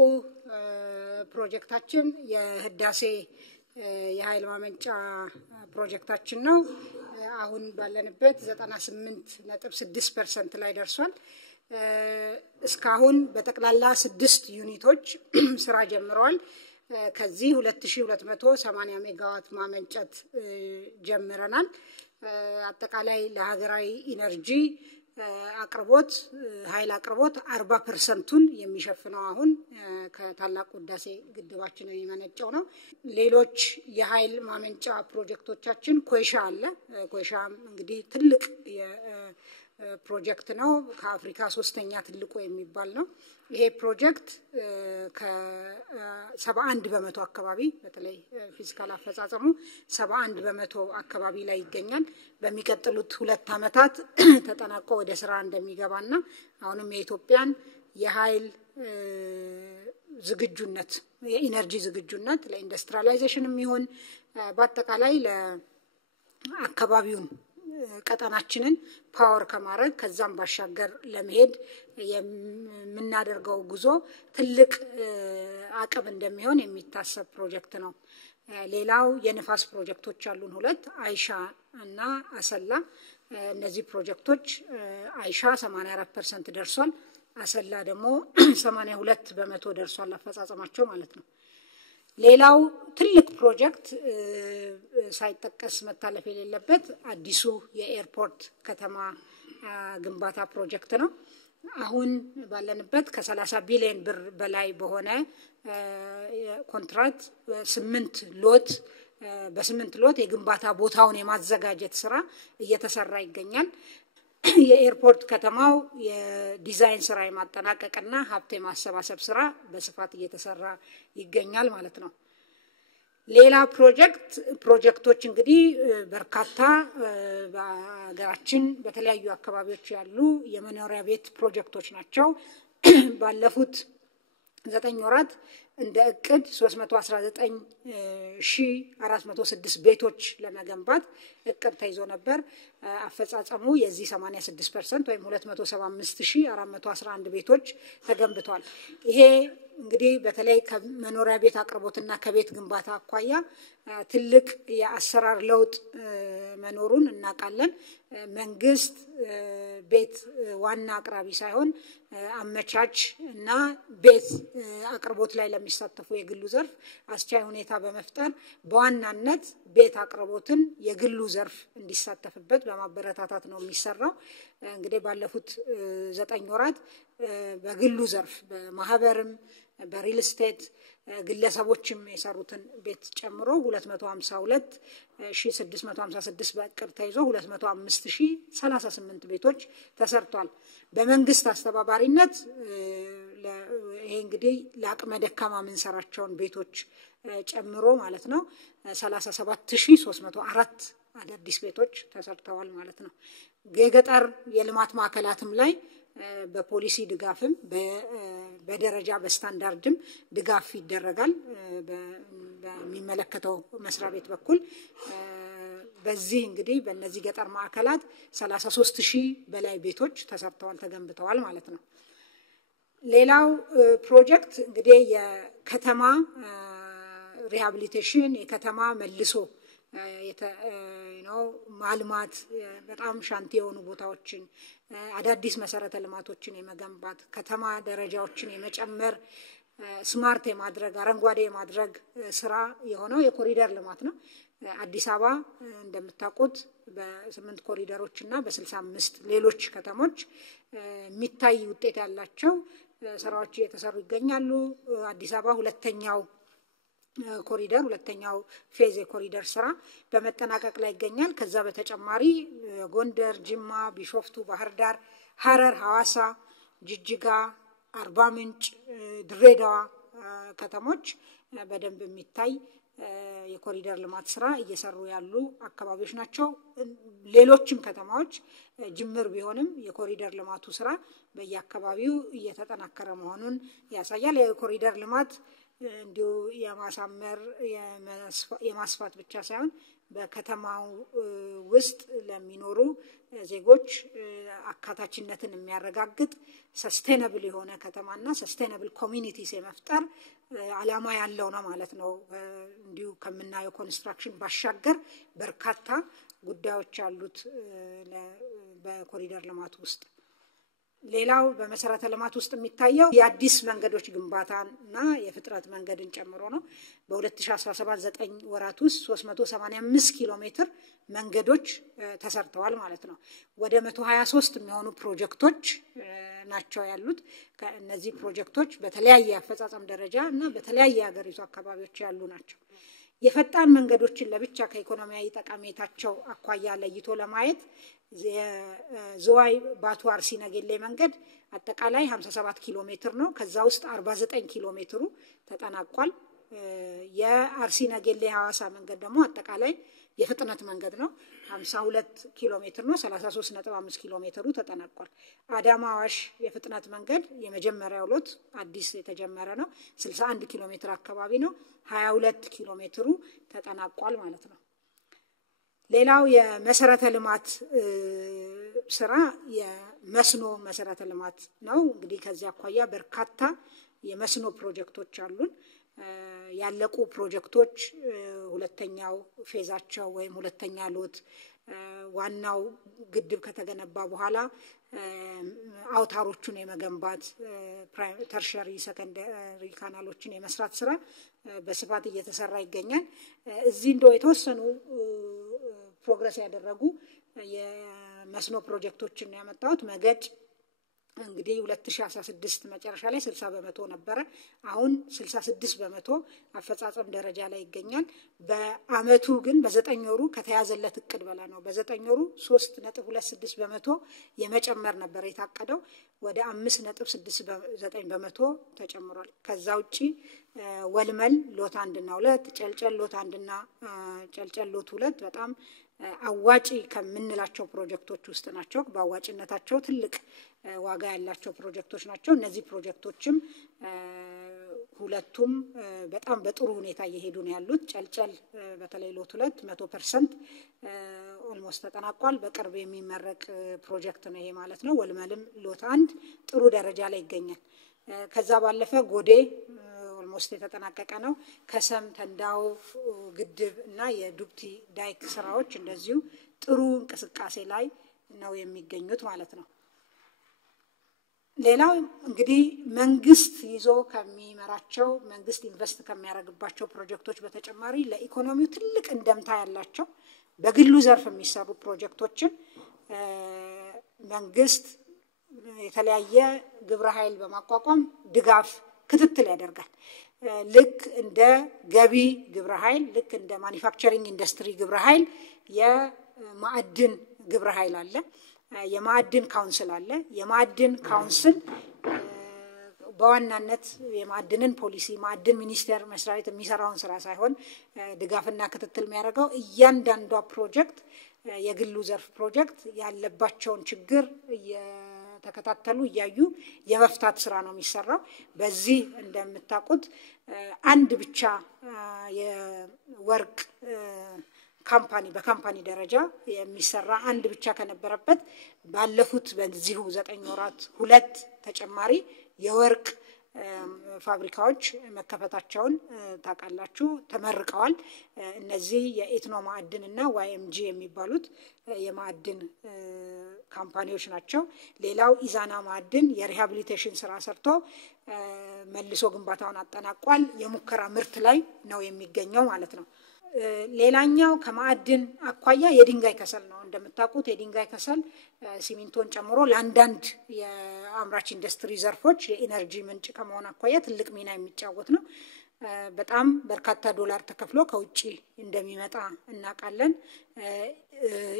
ፕሮጀክታችን የህዳሴ የኃይል ማመንጫ ፕሮጀክታችን ነው። አሁን ባለንበት 98.6% ላይ ደርሷል። እስካሁን በጠቅላላ 6 ዩኒቶች ስራ ጀምረዋል። ከዚህ 2280 ሜጋዋት ማመንጨት ጀምረናል። አጠቃላይ ለሀገራዊ ኢነርጂ አቅርቦት ኃይል አቅርቦት 40%ን የሚሸፍነው አሁን ከታላቁ ህዳሴ ግድባችን የሚመነጨው ነው። ሌሎች የኃይል ማመንጫ ፕሮጀክቶቻችን ኮይሻ አለ። ኮይሻም እንግዲህ ትልቅ ፕሮጀክት ነው። ከአፍሪካ 3ኛ ትልቁ የሚባል ነው። ይሄ ፕሮጀክት ከ71% አካባቢ በተለይ ፊዚካል አፈጻጸሙ 71% አካባቢ ላይ ይገኛል። በሚቀጥሉት 2 አመታት ተጠናቆ ወደ ስራ እንደሚገባና አሁንም የኢትዮጵያን የኃይል ዝግጁነት የኢነርጂ ዝግጁነት ለኢንዱስትሪያላይዜሽንም ይሁን በአጠቃላይ ለአካባቢውን ቀጠናችንን ፓወር ከማድረግ ከዛም ባሻገር ለመሄድ የምናደርገው ጉዞ ትልቅ አቅም እንደሚሆን የሚታሰብ ፕሮጀክት ነው። ሌላው የንፋስ ፕሮጀክቶች አሉን 2 አይሻ እና አሰላ። እነዚህ ፕሮጀክቶች አይሻ 84% ደርሷል። አሰላ ደግሞ 82% ደርሷል አፈጻጸማቸው ማለት ነው። ሌላው ትልቅ ፕሮጀክት ሳይጠቀስ መታለፍ የሌለበት አዲሱ የኤርፖርት ከተማ ግንባታ ፕሮጀክት ነው። አሁን ባለንበት ከ30 ቢሊዮን ብር በላይ በሆነ ኮንትራክት በ8 ሎት የግንባታ ቦታውን የማዘጋጀት ስራ እየተሰራ ይገኛል። የኤርፖርት ከተማው የዲዛይን ስራ የማጠናቀቅና ሀብት የማሰባሰብ ስራ በስፋት እየተሰራ ይገኛል ማለት ነው። ሌላ ፕሮጀክቶች እንግዲህ በርካታ በሀገራችን በተለያዩ አካባቢዎች ያሉ የመኖሪያ ቤት ፕሮጀክቶች ናቸው። ባለፉት 9 ወራት እንደ እቅድ 319406 ቤቶች ለመገንባት እቅድ ተይዞ ነበር። አፈጻጸሙ የዚህ 86% ወይም 275411 ቤቶች ተገንብቷል። ይሄ እንግዲህ በተለይ ከመኖሪያ ቤት አቅርቦትና ከቤት ግንባታ አኳያ ትልቅ የአሰራር ለውጥ መኖሩን እናውቃለን። መንግስት ቤት ዋና አቅራቢ ሳይሆን አመቻች እና ቤት አቅርቦት ላይ ለሚሳተፉ የግሉ ዘርፍ አስቻይ ሁኔታ በመፍጠር በዋናነት ቤት አቅርቦትን የግሉ ዘርፍ እንዲሳተፍበት በማበረታታት ነው የሚሰራው። እንግዲህ ባለፉት 9 ወራት በግሉ ዘርፍ በማህበርም በሪል ስቴት ግለሰቦችም የሰሩትን ቤት ጨምሮ 252656 በእቅድ ተይዞ 205038 ቤቶች ተሰርቷል። በመንግስት አስተባባሪነት ይሄ እንግዲህ ለአቅመ ደካማ ምንሰራቸውን ቤቶች ጨምሮ ማለት ነው 37304 አዳዲስ ቤቶች ተሰርተዋል ማለት ነው። የገጠር የልማት ማዕከላትም ላይ በፖሊሲ ድጋፍም በደረጃ በስታንዳርድም ድጋፍ ይደረጋል በሚመለከተው መስሪያ ቤት በኩል። በዚህ እንግዲህ በእነዚህ ገጠር ማዕከላት 33000 በላይ ቤቶች ተሰርተዋል ተገንብተዋል ማለት ነው። ሌላው ፕሮጀክት እንግዲህ የከተማ ሪሃቢሊቴሽን የከተማ መልሶ ማልማት በጣም ሻንቲ የሆኑ ቦታዎችን አዳዲስ መሰረተ ልማቶችን የመገንባት ከተማ ደረጃዎችን የመጨመር ስማርት የማድረግ አረንጓዴ የማድረግ ስራ የሆነው የኮሪደር ልማት ነው። አዲስ አበባ እንደምታውቁት በ8 ኮሪደሮችና በ65 ሌሎች ከተሞች የሚታይ ውጤት ያላቸው ስራዎች እየተሰሩ ይገኛሉ። አዲስ አበባ ሁለተኛው ኮሪደር ሁለተኛው ፌዝ የኮሪደር ስራ በመጠናቀቅ ላይ ይገኛል። ከዛ በተጨማሪ ጎንደር፣ ጅማ፣ ቢሾፍቱ፣ ባህር ዳር፣ ሐረር፣ ሐዋሳ፣ ጅጅጋ፣ አርባ ምንጭ፣ ድሬዳዋ ከተሞች በደንብ የሚታይ የኮሪደር ልማት ስራ እየሰሩ ያሉ አካባቢዎች ናቸው። ሌሎችም ከተማዎች ጅምር ቢሆንም የኮሪደር ልማቱ ስራ በየአካባቢው እየተጠናከረ መሆኑን ያሳያል። የኮሪደር ልማት እንዲሁ የማሳመር የማስፋት ብቻ ሳይሆን በከተማው ውስጥ ለሚኖሩ ዜጎች አካታችነትን የሚያረጋግጥ ሰስቴነብል የሆነ ከተማና ሰስቴነብል ኮሚኒቲስ የመፍጠር ዓላማ ያለው ነው ማለት ነው። እንዲሁ ከምናየው ኮንስትራክሽን ባሻገር በርካታ ጉዳዮች አሉት በኮሪደር ልማት ውስጥ። ሌላው በመሰረተ ልማት ውስጥ የሚታየው የአዲስ መንገዶች ግንባታና የፍጥረት መንገድን ጨምሮ ነው። በ2017 9 ወራት ውስጥ 385 ኪሎ ሜትር መንገዶች ተሰርተዋል ማለት ነው። ወደ 123 የሚሆኑ ፕሮጀክቶች ናቸው ያሉት። እነዚህ ፕሮጀክቶች በተለያየ አፈጻጸም ደረጃ እና በተለያየ ሀገሪቱ አካባቢዎች ያሉ ናቸው። የፈጣን መንገዶችን ለብቻ ከኢኮኖሚያዊ ጠቀሜታቸው አኳያ ለይቶ ለማየት የዝዋይ ባቱ አርሲ ነገሌ መንገድ አጠቃላይ 57 ኪሎ ሜትር ነው። ከዛ ውስጥ 49 ኪሎ ሜትሩ ተጠናቋል። የአርሲ ነገሌ ሐዋሳ መንገድ ደግሞ አጠቃላይ የፍጥነት መንገድ ነው 52 ኪሎ ሜትር ነው። 33.5 ኪሎ ሜትሩ ተጠናቋል። አዳማ አዋሽ የፍጥነት መንገድ የመጀመሪያው ሎት አዲስ የተጀመረ ነው። 61 ኪሎ ሜትር አካባቢ ነው። 22 ኪሎ ሜትሩ ተጠናቋል ማለት ነው። ሌላው የመሰረተ ልማት ስራ የመስኖ መሰረተ ልማት ነው። እንግዲህ ከዚህ አኳያ በርካታ የመስኖ ፕሮጀክቶች አሉን። ያለቁ ፕሮጀክቶች ሁለተኛው ፌዛቸው ወይም ሁለተኛ ሎት ዋናው ግድብ ከተገነባ በኋላ አውታሮቹን የመገንባት ተርሸሪ ሰከንደሪ ካናሎችን የመስራት ስራ በስፋት እየተሰራ ይገኛል። እዚህ እንደው የተወሰኑ ፕሮግረስ ያደረጉ የመስኖ ፕሮጀክቶችን ያመጣሁት መገድ እንግዲህ 2016 መጨረሻ ላይ 60% ነበረ። አሁን 66% አፈጻጸም ደረጃ ላይ ይገኛል። በአመቱ ግን በ9 ወሩ ከተያዘለት እቅድ በላይ ነው። በ9 ወሩ 3.26% የመጨመር ነበር የታቀደው፣ ወደ 5.69% ተጨምሯል። ከዛ ውጪ ወልመል ሎት 1 እና 2 ጨልጨል ሎት 1 እና ጨልጨል ሎት 2 በጣም አዋጪ ከምንላቸው ፕሮጀክቶች ውስጥ ናቸው። በአዋጭነታቸው ትልቅ ዋጋ ያላቸው ፕሮጀክቶች ናቸው። እነዚህ ፕሮጀክቶችም ሁለቱም በጣም በጥሩ ሁኔታ እየሄዱ ነው ያሉት። ጨልጨል በተለይ ሎት 2 100% ኦልሞስት ተጠናቋል። በቅርብ የሚመረቅ ፕሮጀክት ነው ይሄ ማለት ነው። ወልመልም ሎት 1 ጥሩ ደረጃ ላይ ይገኛል። ከዛ ባለፈ ጎዴ ኦልሞስት የተጠናቀቀ ነው። ከሰም ተንዳው ግድብ እና የዱብቲ ዳይክ ስራዎች እንደዚሁ ጥሩ እንቅስቃሴ ላይ ነው የሚገኙት ማለት ነው። ሌላው እንግዲህ መንግስት ይዞ ከሚመራቸው መንግስት ኢንቨስት ከሚያደርግባቸው ፕሮጀክቶች በተጨማሪ ለኢኮኖሚው ትልቅ እንደምታ ያላቸው በግሉ ዘርፍ የሚሰሩ ፕሮጀክቶችን መንግስት የተለያየ ግብረ ኃይል በማቋቋም ድጋፍ ክትትል ያደርጋል። ልክ እንደ ገቢ ግብረ ኃይል ልክ እንደ ማኒፋክቸሪንግ ኢንዱስትሪ ግብረ ኃይል የማዕድን ግብረ ኃይል አለ። የማዕድን ካውንስል አለ። የማዕድን ካውንስል በዋናነት የማዕድንን ፖሊሲ ማዕድን ሚኒስቴር መስሪያ ቤት የሚሰራውን ስራ ሳይሆን ድጋፍና ክትትል የሚያደርገው እያንዳንዷ ፕሮጀክት የግሉ ዘርፍ ፕሮጀክት ያለባቸውን ችግር ተከታተሉ እያዩ የመፍታት ስራ ነው የሚሰራው። በዚህ እንደምታውቁት አንድ ብቻ የወርቅ ካምፓኒ በካምፓኒ ደረጃ የሚሰራ አንድ ብቻ ከነበረበት ባለፉት በዚሁ 9 ወራት 2 ተጨማሪ የወርቅ ፋብሪካዎች መከፈታቸውን ታውቃላችሁ፣ ተመርቀዋል። እነዚህ የኤትኖ ማዕድን እና ዋይኤምጂ የሚባሉት የማዕድን ካምፓኒዎች ናቸው። ሌላው ኢዛና ማዕድን የሪሃቢሊቴሽን ስራ ሰርቶ መልሶ ግንባታውን አጠናቋል። የሙከራ ምርት ላይ ነው የሚገኘው ማለት ነው። ሌላኛው ከማዕድን አኳያ የድንጋይ ከሰል ነው። እንደምታውቁት የድንጋይ ከሰል ሲሚንቶን ጨምሮ ለአንዳንድ የአምራች ኢንዱስትሪ ዘርፎች የኢነርጂ ምንጭ ከመሆን አኳያ ትልቅ ሚና የሚጫወት ነው። በጣም በርካታ ዶላር ተከፍሎ ከውጪ እንደሚመጣ እናውቃለን።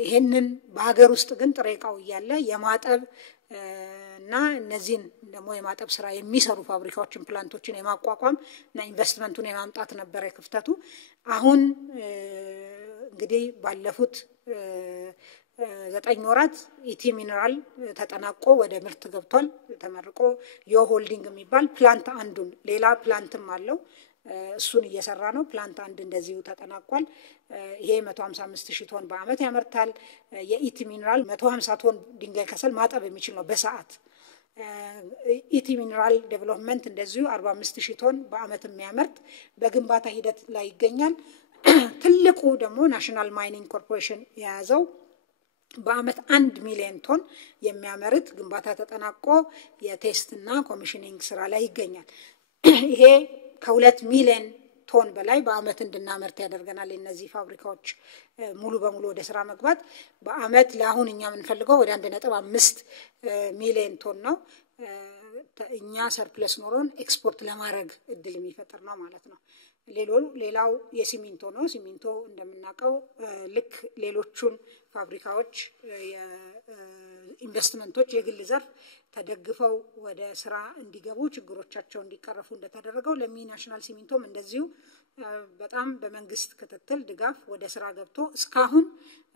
ይሄንን በሀገር ውስጥ ግን ጥሬ ዕቃው እያለ የማጠብ እና እነዚህን ደግሞ የማጠብ ስራ የሚሰሩ ፋብሪካዎችን ፕላንቶችን የማቋቋም እና ኢንቨስትመንቱን የማምጣት ነበር ክፍተቱ። አሁን እንግዲህ ባለፉት 9 ወራት ኢቲ ሚነራል ተጠናቆ ወደ ምርት ገብቷል። ተመርቆ ሆልዲንግ የሚባል ፕላንት አንዱን ሌላ ፕላንትም አለው እሱን እየሰራ ነው። ፕላንት አንድ እንደዚሁ ተጠናቋል። ይሄ 155,000 ቶን በአመት ያመርታል። የኢቲ ሚነራል 150 ቶን ድንጋይ ከሰል ማጠብ የሚችል ነው በሰዓት። ኢቲ ሚነራል ዴቨሎፕመንት እንደዚሁ 45,000 ቶን በአመት የሚያመርት በግንባታ ሂደት ላይ ይገኛል። ትልቁ ደግሞ ናሽናል ማይኒንግ ኮርፖሬሽን የያዘው በአመት 1 ሚሊዮን ቶን የሚያመርት ግንባታ ተጠናቆ የቴስትና ኮሚሽኒንግ ስራ ላይ ይገኛል። ይሄ ከ2 ሚሊዮን ቶን በላይ በአመት እንድናመርት ያደርገናል። እነዚህ ፋብሪካዎች ሙሉ በሙሉ ወደ ስራ መግባት በአመት ለአሁን እኛ የምንፈልገው ወደ 1.5 ሚሊዮን ቶን ነው። እኛ ሰርፕለስ ኖሮን ኤክስፖርት ለማድረግ እድል የሚፈጥር ነው ማለት ነው። ሌላው የሲሚንቶ ነው። ሲሚንቶ እንደምናውቀው ልክ ሌሎቹን ፋብሪካዎች የኢንቨስትመንቶች የግል ዘርፍ ተደግፈው ወደ ስራ እንዲገቡ ችግሮቻቸው እንዲቀረፉ እንደተደረገው ለሚ ናሽናል ሲሚንቶም እንደዚሁ በጣም በመንግስት ክትትል ድጋፍ ወደ ስራ ገብቶ እስካሁን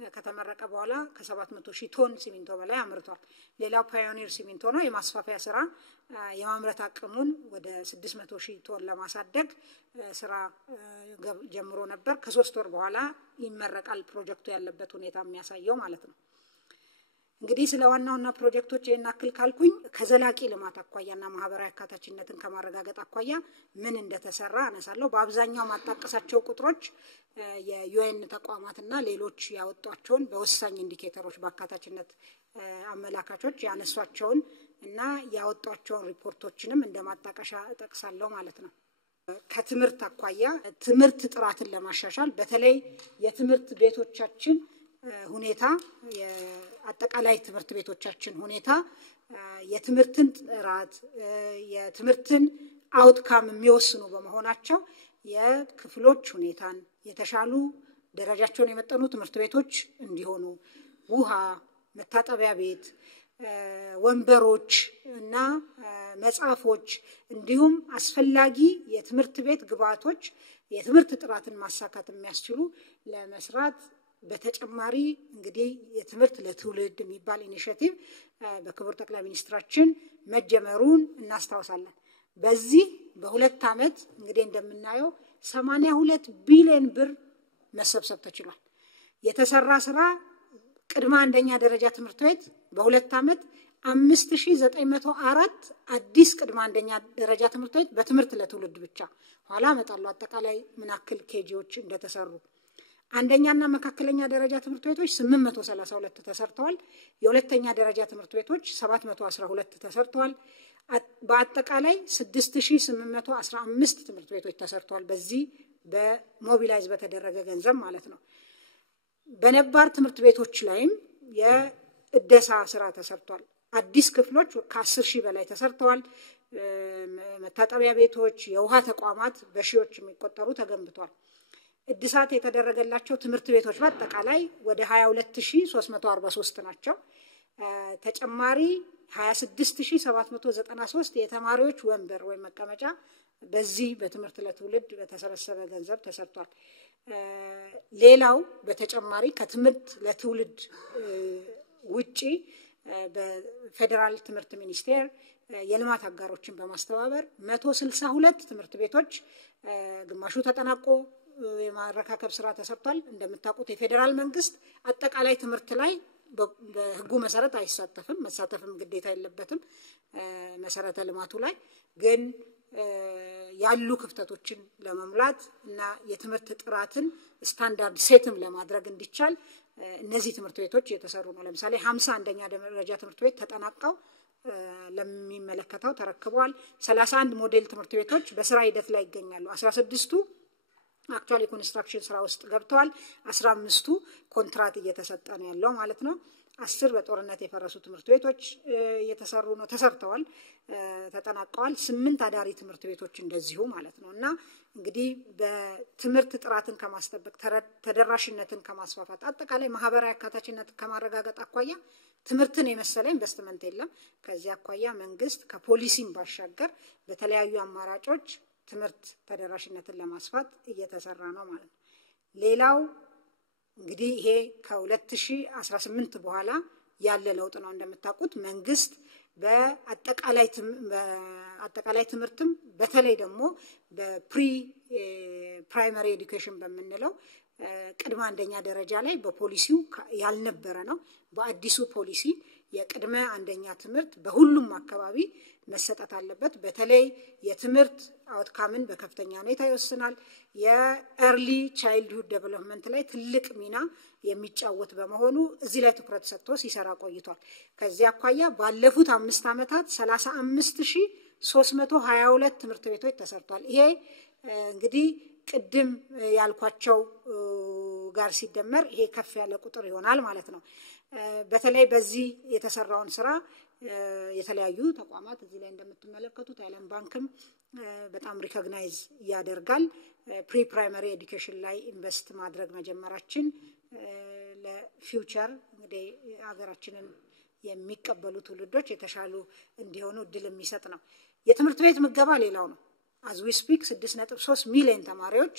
ከተመረቀ በኋላ ከ700,000 ቶን ሲሚንቶ በላይ አምርቷል። ሌላው ፓዮኒር ሲሚንቶ ነው። የማስፋፊያ ስራ የማምረት አቅሙን ወደ 600,000 ቶን ለማሳደግ ስራ ጀምሮ ነበር። ከ3 ወር በኋላ ይመረቃል ፕሮጀክቱ ያለበት ሁኔታ የሚያሳየው ማለት ነው። እንግዲህ ስለ ዋናውና ፕሮጀክቶች የናክል ካልኩኝ ከዘላቂ ልማት አኳያና ማህበራዊ አካታችነትን ከማረጋገጥ አኳያ ምን እንደተሰራ አነሳለሁ። በአብዛኛው ማጣቀሳቸው ቁጥሮች የዩኤን ተቋማትና ሌሎች ያወጧቸውን በወሳኝ ኢንዲኬተሮች በአካታችነት አመላካቾች ያነሷቸውን እና ያወጧቸውን ሪፖርቶችንም እንደማጣቀሻ እጠቅሳለሁ ማለት ነው። ከትምህርት አኳያ ትምህርት ጥራትን ለማሻሻል በተለይ የትምህርት ቤቶቻችን ሁኔታ የአጠቃላይ ትምህርት ቤቶቻችን ሁኔታ የትምህርትን ጥራት የትምህርትን አውትካም የሚወስኑ በመሆናቸው የክፍሎች ሁኔታን የተሻሉ ደረጃቸውን የመጠኑ ትምህርት ቤቶች እንዲሆኑ ውሃ፣ መታጠቢያ ቤት፣ ወንበሮች እና መጽሐፎች እንዲሁም አስፈላጊ የትምህርት ቤት ግብዓቶች የትምህርት ጥራትን ማሳካት የሚያስችሉ ለመስራት በተጨማሪ እንግዲህ የትምህርት ለትውልድ የሚባል ኢኒሼቲቭ በክቡር ጠቅላይ ሚኒስትራችን መጀመሩን እናስታውሳለን። በዚህ በ2 አመት እንግዲህ እንደምናየው 82 ቢሊዮን ብር መሰብሰብ ተችሏል። የተሰራ ስራ ቅድመ አንደኛ ደረጃ ትምህርት ቤት በ2 አመት 5904 አዲስ ቅድመ አንደኛ ደረጃ ትምህርት ቤት በትምህርት ለትውልድ ብቻ ኋላ አመጣለሁ አጠቃላይ ምን ያክል ኬጂዎች እንደተሰሩ። አንደኛና መካከለኛ ደረጃ ትምህርት ቤቶች 832 ተሰርተዋል። የሁለተኛ ደረጃ ትምህርት ቤቶች 712 ተሰርተዋል። በአጠቃላይ 6815 ትምህርት ቤቶች ተሰርተዋል። በዚህ በሞቢላይዝ በተደረገ ገንዘብ ማለት ነው። በነባር ትምህርት ቤቶች ላይም የእደሳ ስራ ተሰርቷል። አዲስ ክፍሎች ከ10,000 በላይ ተሰርተዋል። መታጠቢያ ቤቶች፣ የውሃ ተቋማት በሺዎች የሚቆጠሩ ተገንብቷል። እድሳት የተደረገላቸው ትምህርት ቤቶች በአጠቃላይ ወደ 22,343 ናቸው። ተጨማሪ 26,793 የተማሪዎች ወንበር ወይ መቀመጫ በዚህ በትምህርት ለትውልድ በተሰበሰበ ገንዘብ ተሰርቷል። ሌላው በተጨማሪ ከትምህርት ለትውልድ ውጪ በፌደራል ትምህርት ሚኒስቴር የልማት አጋሮችን በማስተባበር 162 ትምህርት ቤቶች ግማሹ ተጠናቆ የማረካከብ ስራ ተሰርቷል። እንደምታውቁት የፌደራል መንግስት አጠቃላይ ትምህርት ላይ በህጉ መሰረት አይሳተፍም፣ መሳተፍም ግዴታ የለበትም። መሰረተ ልማቱ ላይ ግን ያሉ ክፍተቶችን ለመሙላት እና የትምህርት ጥራትን ስታንዳርድ ሴትም ለማድረግ እንዲቻል እነዚህ ትምህርት ቤቶች እየተሰሩ ነው። ለምሳሌ 51ኛ ደረጃ ትምህርት ቤት ተጠናቀው ለሚመለከተው ተረክበዋል። 31 ሞዴል ትምህርት ቤቶች በስራ ሂደት ላይ ይገኛሉ። 16ቱ አክቹዋሊ ኮንስትራክሽን ስራ ውስጥ ገብተዋል። 15ቱ ኮንትራት እየተሰጠ ነው ያለው ማለት ነው። 10 በጦርነት የፈረሱ ትምህርት ቤቶች እየተሰሩ ነው፣ ተሰርተዋል፣ ተጠናቀዋል። 8 አዳሪ ትምህርት ቤቶች እንደዚሁ ማለት ነው። እና እንግዲህ በትምህርት ጥራትን ከማስጠበቅ ተደራሽነትን ከማስፋፋት አጠቃላይ ማህበራዊ አካታችነት ከማረጋገጥ አኳያ ትምህርትን የመሰለ ኢንቨስትመንት የለም። ከዚህ አኳያ መንግስት ከፖሊሲም ባሻገር በተለያዩ አማራጮች ትምህርት ተደራሽነትን ለማስፋት እየተሰራ ነው ማለት ነው። ሌላው እንግዲህ ይሄ ከ2018 በኋላ ያለ ለውጥ ነው። እንደምታውቁት መንግስት በአጠቃላይ ትምህርትም በተለይ ደግሞ በፕሪ ፕራይመሪ ኤዱኬሽን በመንለው ቅድመ አንደኛ ደረጃ ላይ በፖሊሲው ያልነበረ ነው። በአዲሱ ፖሊሲ የቅድመ አንደኛ ትምህርት በሁሉም አካባቢ መሰጠት አለበት። በተለይ የትምህርት አውትካምን በከፍተኛ ሁኔታ ይወስናል። የኤርሊ ቻይልድሁድ ዴቨሎፕመንት ላይ ትልቅ ሚና የሚጫወት በመሆኑ እዚህ ላይ ትኩረት ሰጥቶ ሲሰራ ቆይቷል። ከዚህ አኳያ ባለፉት 5 ዓመታት 35,322 ትምህርት ቤቶች ተሰርቷል። ይሄ እንግዲህ ቅድም ያልኳቸው ጋር ሲደመር ይሄ ከፍ ያለ ቁጥር ይሆናል ማለት ነው። በተለይ በዚህ የተሰራውን ስራ የተለያዩ ተቋማት እዚህ ላይ እንደምትመለከቱት ዓለም ባንክም በጣም ሪኮግናይዝ ያደርጋል። ፕሪ ፕራይመሪ ኤዱኬሽን ላይ ኢንቨስት ማድረግ መጀመራችን ለፊውቸር እንግዲህ ሀገራችንን የሚቀበሉ ትውልዶች የተሻሉ እንዲሆኑ እድል የሚሰጥ ነው። የትምህርት ቤት ምገባ ሌላው ነው። as we speak 6.3 ሚሊዮን ተማሪዎች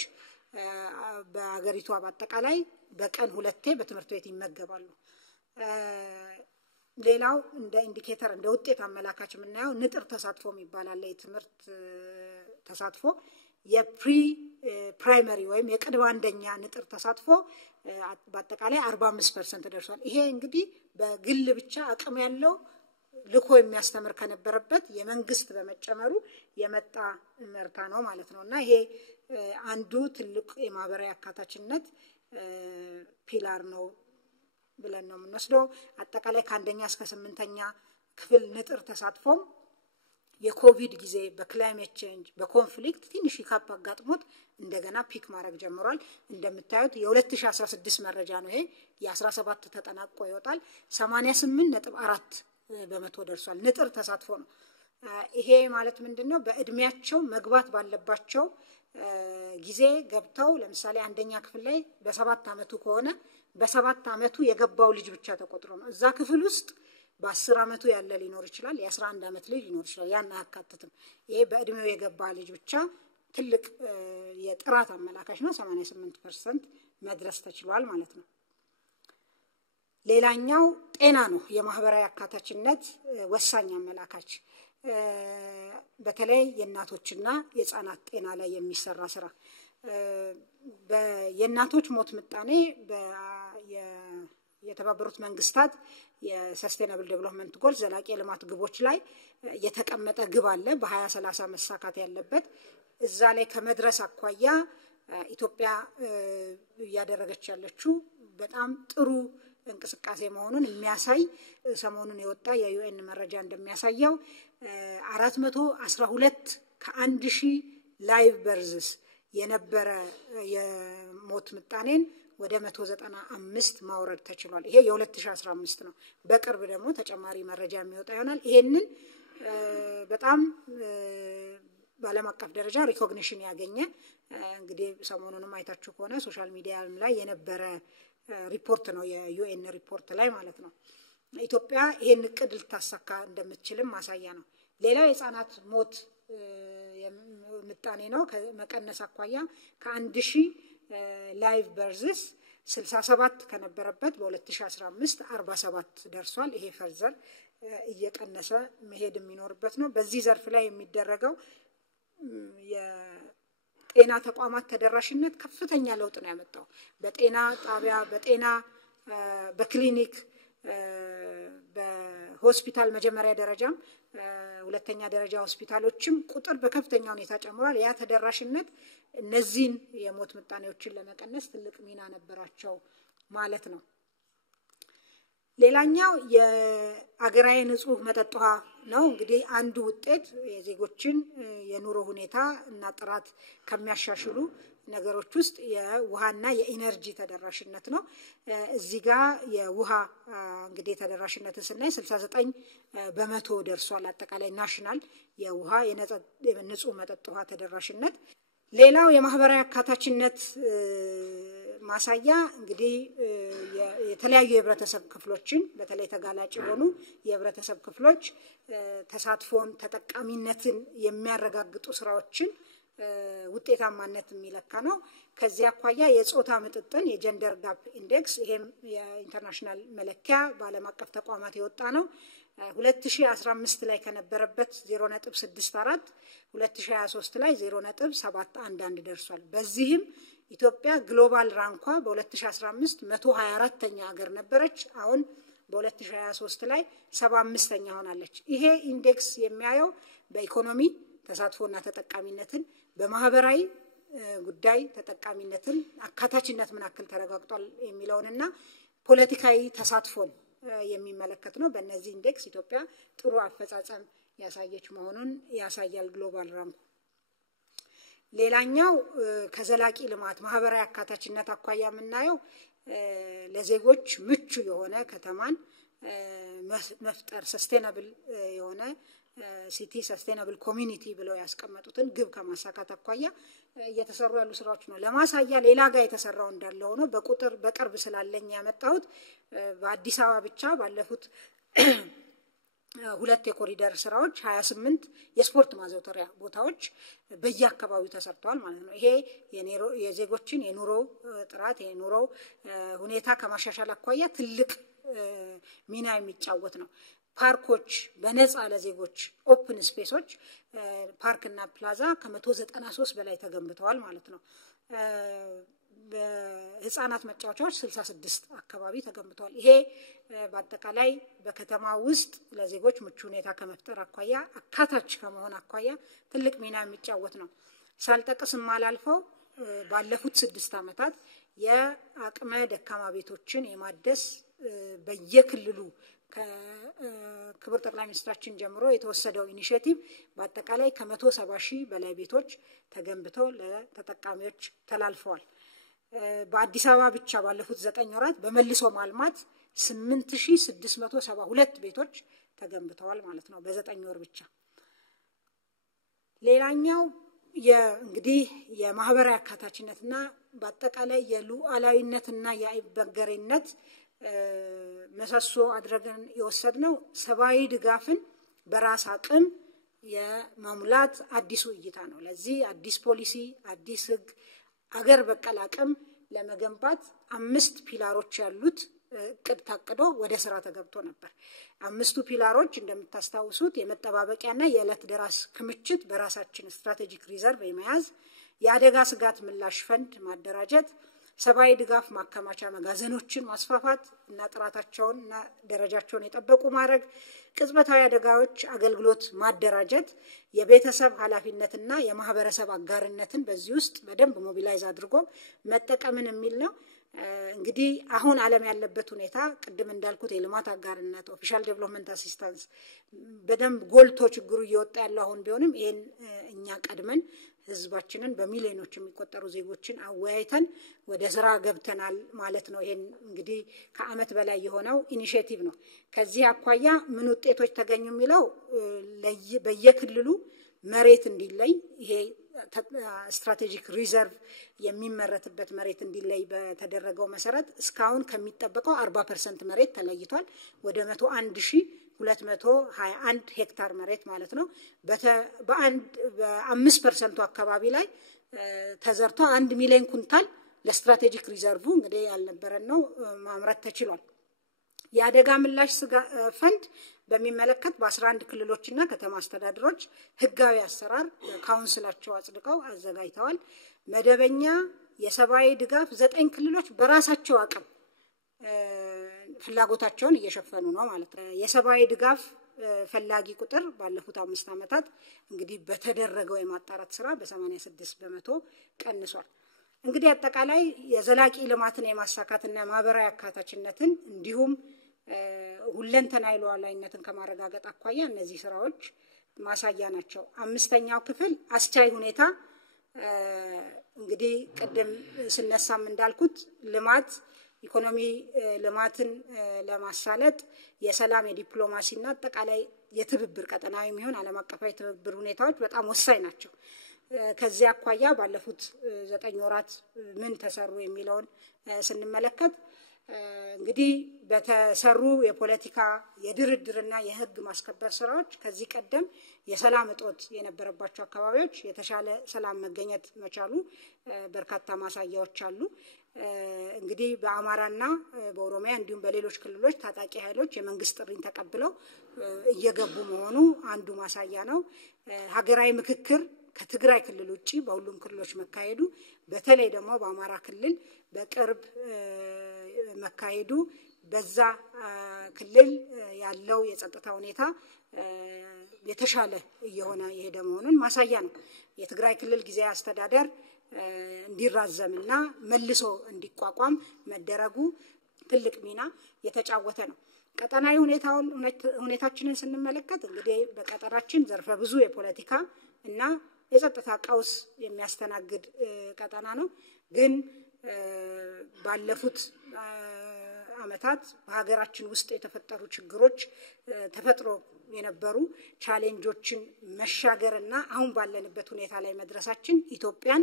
በአገሪቷ በአጠቃላይ በቀን 2 በትምህርት ቤት ይመገባሉ። ሌላው እንደ ኢንዲኬተር እንደ ውጤት አመላካች የምናየው ንጥር ተሳትፎ ይባላል። የትምህርት ተሳትፎ የፕሪ ፕራይመሪ ወይም የቅድመ አንደኛ ንጥር ተሳትፎ በአጠቃላይ 45% ደርሷል። ይሄ እንግዲህ በግል ብቻ አቅም ያለው ልኮ የሚያስተምር ከነበረበት የመንግስት በመጨመሩ የመጣ ምርታ ነው ማለት ነው። እና ይሄ አንዱ ትልቅ የማህበራዊ አካታችነት ፒላር ነው ብለን ነው የምንወስደው። አጠቃላይ ከአንደኛ እስከ 8ኛ ክፍል ንጥር ተሳትፎም የኮቪድ ጊዜ በክላይሜት ቼንጅ በኮንፍሊክት ትንሽ ይካፕ አጋጥሞት እንደገና ፒክ ማድረግ ጀምሯል። እንደምታዩት የ2016 መረጃ ነው ይሄ። የ17 ተጠናቆ ይወጣል። 88.4 በመቶ ደርሷል። ንጥር ተሳትፎ ነው። ይሄ ማለት ምንድነው? በእድሜያቸው መግባት ባለባቸው ጊዜ ገብተው ለምሳሌ አንደኛ ክፍል ላይ በ7 ዓመቱ ከሆነ በ7 ዓመቱ የገባው ልጅ ብቻ ተቆጥሮ ነው። እዛ ክፍል ውስጥ በ10 ዓመቱ ያለ ሊኖር ይችላል፣ የ11 ዓመት ልጅ ሊኖር ይችላል። ያን አያካትትም። ይሄ በእድሜው የገባ ልጅ ብቻ ትልቅ የጥራት አመላካች ነው። 88% መድረስ ተችሏል ማለት ነው። ሌላኛው ጤና ነው። የማህበራዊ አካታችነት ወሳኝ አመላካች በተለይ የእናቶችና የህፃናት ጤና ላይ የሚሰራ ስራ የእናቶች ሞት ምጣኔ የተባበሩት መንግስታት የሰስቴናብል ዴቨሎፕመንት ጎል ዘላቂ የልማት ግቦች ላይ የተቀመጠ ግብ አለ በ2030 መሳካት ያለበት። እዛ ላይ ከመድረስ አኳያ ኢትዮጵያ እያደረገች ያለችው በጣም ጥሩ እንቅስቃሴ መሆኑን የሚያሳይ ሰሞኑን የወጣ የዩኤን መረጃ እንደሚያሳየው 412 ከ1000 ላይቭ በርዝስ የነበረ የሞት ምጣኔን ወደ 195 ማውረድ ተችሏል። ይሄ የ2015 ነው። በቅርብ ደግሞ ተጨማሪ መረጃ የሚወጣ ይሆናል። ይሄንን በጣም በዓለም አቀፍ ደረጃ ሪኮግኒሽን ያገኘ እንግዲህ ሰሞኑንም አይታችሁ ከሆነ ሶሻል ሚዲያ ላይ የነበረ ሪፖርት ነው የዩኤን ሪፖርት ላይ ማለት ነው። ኢትዮጵያ ይሄን እቅድ ልታሳካ እንደምትችልም ማሳያ ነው። ሌላው የህፃናት ሞት ምጣኔ ነው። ከመቀነስ አኳያ ከ1000 ላይቭ በርዝስ 67 ከነበረበት በ2015 47 ደርሷል። ይሄ ፈርዘር እየቀነሰ መሄድ የሚኖርበት ነው። በዚህ ዘርፍ ላይ የሚደረገው የጤና ተቋማት ተደራሽነት ከፍተኛ ለውጥ ነው ያመጣው። በጤና ጣቢያ፣ በጤና በክሊኒክ፣ በሆስፒታል መጀመሪያ ደረጃም ሁለተኛ ደረጃ ሆስፒታሎችም ቁጥር በከፍተኛ ሁኔታ ጨምሯል። ያ ተደራሽነት እነዚህን የሞት ምጣኔዎችን ለመቀነስ ትልቅ ሚና ነበራቸው ማለት ነው። ሌላኛው የአገራዊ ንጹህ መጠጥ ውሃ ነው። እንግዲህ አንዱ ውጤት የዜጎችን የኑሮ ሁኔታ እና ጥራት ከሚያሻሽሉ ነገሮች ውስጥ የውሃና የኢነርጂ ተደራሽነት ነው። እዚህ ጋር የውሃ እንግዲህ ተደራሽነትን ስናይ 69% ደርሷል። አጠቃላይ ናሽናል የውሃ የንጹህ መጠጥ ውሃ ተደራሽነት። ሌላው የማህበራዊ አካታችነት ማሳያ እንግዲህ የተለያዩ የህብረተሰብ ክፍሎችን በተለይ ተጋላጭ የሆኑ የህብረተሰብ ክፍሎች ተሳትፎን ተጠቃሚነትን የሚያረጋግጡ ስራዎችን ውጤታማነት የሚለካ ነው። ከዚህ አኳያ የጾታ ምጥጥን የጀንደር ጋፕ ኢንዴክስ ይሄም የኢንተርናሽናል መለኪያ በዓለም አቀፍ ተቋማት የወጣ ነው። 2015 ላይ ከነበረበት 0.64 2023 ላይ 0.711 ደርሷል። በዚህም ኢትዮጵያ ግሎባል ራንኳ በ2015 124ኛ ሀገር ነበረች። አሁን በ2023 ላይ 75ኛ ሆናለች። ይሄ ኢንዴክስ የሚያየው በኢኮኖሚ ተሳትፎና ተጠቃሚነትን፣ በማህበራዊ ጉዳይ ተጠቃሚነትን፣ አካታችነት ምን ያክል ተረጋግጧል የሚለውንና ፖለቲካዊ ተሳትፎን የሚመለከት ነው። በእነዚህ ኢንዴክስ ኢትዮጵያ ጥሩ አፈጻጸም ያሳየች መሆኑን ያሳያል ግሎባል ራንኩ። ሌላኛው ከዘላቂ ልማት ማህበራዊ አካታችነት አኳያ የምናየው ለዜጎች ምቹ የሆነ ከተማን መፍጠር ሰስቴናብል የሆነ ሲቲ ሰስቴናብል ኮሚኒቲ ብለው ያስቀመጡትን ግብ ከማሳካት አኳያ እየተሰሩ ያሉ ስራዎች ነው። ለማሳያ ሌላ ጋር የተሰራው እንዳለ ሆኖ በቁጥር በቅርብ ስላለኝ ያመጣሁት በአዲስ አበባ ብቻ ባለፉት 2 የኮሪደር ስራዎች 28 የስፖርት ማዘውተሪያ ቦታዎች በየአካባቢው ተሰርተዋል ማለት ነው። ይሄ የዜጎችን የኑሮ ጥራት የኑሮ ሁኔታ ከማሻሻል አኳያ ትልቅ ሚና የሚጫወት ነው። ፓርኮች በነፃ ለዜጎች ኦፕን ስፔሶች ፓርክና ፕላዛ ከ193 በላይ ተገንብተዋል ማለት ነው። በህፃናት መጫወቻዎች 66 አካባቢ ተገንብተዋል። ይሄ በአጠቃላይ በከተማ ውስጥ ለዜጎች ምቹ ሁኔታ ከመፍጠር አኳያ አካታች ከመሆን አኳያ ትልቅ ሚና የሚጫወት ነው። ሳልጠቅስ ማላልፈው ባለፉት 6 ዓመታት የአቅመ ደካማ ቤቶችን የማደስ በየክልሉ ከክብር ጠቅላይ ሚኒስትራችን ጀምሮ የተወሰደው ኢኒሼቲቭ በአጠቃላይ ከ170 ሺህ በላይ ቤቶች ተገንብተው ለተጠቃሚዎች ተላልፈዋል። በአዲስ አበባ ብቻ ባለፉት 9 ወራት በመልሶ ማልማት 8672 ቤቶች ተገንብተዋል ማለት ነው በ9 ወር ብቻ። ሌላኛው እንግዲህ የማህበራዊ አካታችነትና በአጠቃላይ የሉዓላዊነትና የአይበገሬነት መሰሶ አድርገን የወሰድነው ሰብአዊ ድጋፍን በራስ አቅም የመሙላት አዲሱ እይታ ነው። ለዚህ አዲስ ፖሊሲ አዲስ ህግ አገር በቀል አቅም ለመገንባት 5 ፒላሮች ያሉት እቅድ ታቅዶ ወደ ስራ ተገብቶ ነበር። 5ቱ ፒላሮች እንደምታስታውሱት የመጠባበቂያና የዕለት ደራስ ክምችት በራሳችን ስትራቴጂክ ሪዘርቭ የመያዝ፣ የአደጋ ስጋት ምላሽ ፈንድ ማደራጀት፣ ሰብአዊ ድጋፍ ማከማቻ መጋዘኖችን ማስፋፋት እና ጥራታቸውንና ደረጃቸውን የጠበቁ ማድረግ፣ ቅጽበታዊ አደጋዎች አገልግሎት ማደራጀት፣ የቤተሰብ ኃላፊነትና የማህበረሰብ አጋርነትን በዚህ ውስጥ በደንብ ሞቢላይዝ አድርጎ መጠቀምን የሚል ነው። እንግዲህ አሁን ዓለም ያለበት ሁኔታ ቅድም እንዳልኩት የልማት አጋርነት ኦፊሻል ዴቨሎፕመንት አሲስታንስ በደንብ ጎልቶ ችግሩ እየወጣ ያለው አሁን ቢሆንም ይሄን እኛ ቀድመን ህዝባችንን በሚሊዮኖች የሚቆጠሩ ዜጎችን አወያይተን ወደ ስራ ገብተናል ማለት ነው። ይሄን እንግዲህ ከአመት በላይ የሆነው ኢኒሺዬቲቭ ነው። ከዚህ አኳያ ምን ውጤቶች ተገኙ የሚለው በየክልሉ መሬት እንዲለይ ይሄ ስትራቴጂክ ሪዘርቭ የሚመረትበት መሬት እንዲለይ በተደረገው መሰረት እስካሁን ከሚጠበቀው 40% መሬት ተለይቷል። ወደ 101,221 ሄክታር መሬት ማለት ነው። በ5% አካባቢ ላይ ተዘርቶ 1 ሚሊዮን ኩንታል ለስትራቴጂክ ሪዘርቭ እንግዲህ ያልነበረን ነው ማምረት ተችሏል። የአደጋ ምላሽ ፈንድ በሚመለከት በ11 ክልሎችና ከተማ አስተዳደሮች ህጋዊ አሰራር ካውንስላቸው አጽድቀው አዘጋጅተዋል። መደበኛ የሰብአዊ ድጋፍ 9 ክልሎች በራሳቸው አቅም ፍላጎታቸውን እየሸፈኑ ነው ማለት ነው። የሰብአዊ ድጋፍ ፈላጊ ቁጥር ባለፉት 5 ዓመታት እንግዲህ በተደረገው የማጣራት ስራ በ86% ቀንሷል። እንግዲህ አጠቃላይ የዘላቂ ልማትን የማሳካትና ማህበራዊ አካታችነትን እንዲሁም ሁለንተናዊ ሉዓላዊነትን ከማረጋገጥ አኳያ እነዚህ ስራዎች ማሳያ ናቸው። 5ኛው ክፍል አስቻይ ሁኔታ እንግዲህ ቀደም ስነሳም እንዳልኩት ልማት ኢኮኖሚ ልማትን ለማሳለጥ የሰላም የዲፕሎማሲና አጠቃላይ የትብብር ቀጠናዊ የሚሆን ዓለም አቀፋዊ ትብብር ሁኔታዎች በጣም ወሳኝ ናቸው። ከዚህ አኳያ ባለፉት 9 ወራት ምን ተሰሩ የሚለውን ስንመለከት እንግዲህ በተሰሩ የፖለቲካ የድርድርና የህግ ማስከበር ስራዎች ከዚህ ቀደም የሰላም እጦት የነበረባቸው አካባቢዎች የተሻለ ሰላም መገኘት መቻሉ በርካታ ማሳያዎች አሉ። እንግዲህ በአማራና በኦሮሚያ እንዲሁም በሌሎች ክልሎች ታጣቂ ኃይሎች የመንግስት ጥሪን ተቀብለው እየገቡ መሆኑ አንዱ ማሳያ ነው። ሀገራዊ ምክክር ከትግራይ ክልል ውጪ በሁሉም ክልሎች መካሄዱ በተለይ ደግሞ በአማራ ክልል በቅርብ መካሄዱ በዛ ክልል ያለው የጸጥታ ሁኔታ የተሻለ እየሆነ የሄደ መሆኑን ማሳያ ነው። የትግራይ ክልል ጊዜያዊ አስተዳደር እንዲራዘምና መልሶ እንዲቋቋም መደረጉ ትልቅ ሚና የተጫወተ ነው። ቀጠናዊ ሁኔታችንን ስንመለከት እንግዲህ በቀጠናችን ዘርፈ ብዙ የፖለቲካ እና የጸጥታ ቀውስ የሚያስተናግድ ቀጠና ነው። ግን ባለፉት አመታት በሀገራችን ውስጥ የተፈጠሩ ችግሮች ተፈጥሮ የነበሩ ቻሌንጆችን መሻገርና አሁን ባለንበት ሁኔታ ላይ መድረሳችን ኢትዮጵያን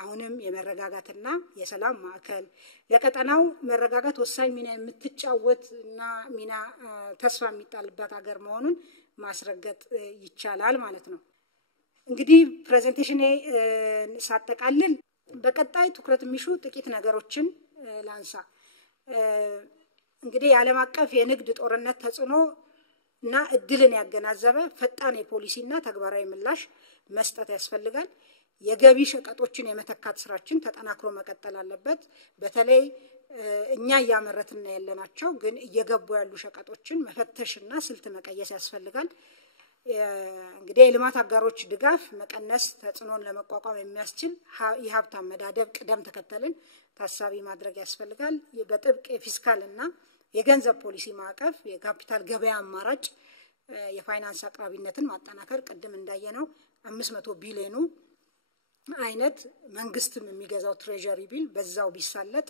አሁንም የመረጋጋትና የሰላም ማዕከል ለቀጠናው መረጋጋት ወሳኝ ሚና የምትጫወትና ሚና ተስፋ የሚጣልበት ሀገር መሆኑን ማስረገጥ ይቻላል ማለት ነው። እንግዲህ ፕሬዘንቴሽኔ ሳጠቃልል በቀጣይ ትኩረት የሚሹ ጥቂት ነገሮችን ላንሳ። እንግዲህ የዓለም አቀፍ የንግድ ጦርነት ተጽዕኖ እና እድልን ያገናዘበ ፈጣን የፖሊሲና ተግባራዊ ምላሽ መስጠት ያስፈልጋል። የገቢ ሸቀጦችን የመተካት ስራችን ተጠናክሮ መቀጠል አለበት። በተለይ እኛ ያመረትና ያለናቸው ግን እየገቡ ያሉ ሸቀጦችን መፈተሽና ስልት መቀየስ ያስፈልጋል። እንግዲህ የልማት አጋሮች ድጋፍ መቀነስ ተጽዕኖን ለመቋቋም የሚያስችል የሀብት አመዳደብ ቅደም ተከተልን ታሳቢ ማድረግ ያስፈልጋል። በጥብቅ የፊስካልና የገንዘብ ፖሊሲ ማዕቀፍ የካፒታል ገበያ አማራጭ የፋይናንስ አቅራቢነትን ማጠናከር ቅድም እንዳየነው 500 ቢሊዮኑ አይነት መንግስትም የሚገዛው ትሬጀሪ ቢል በዛው ቢሳለጥ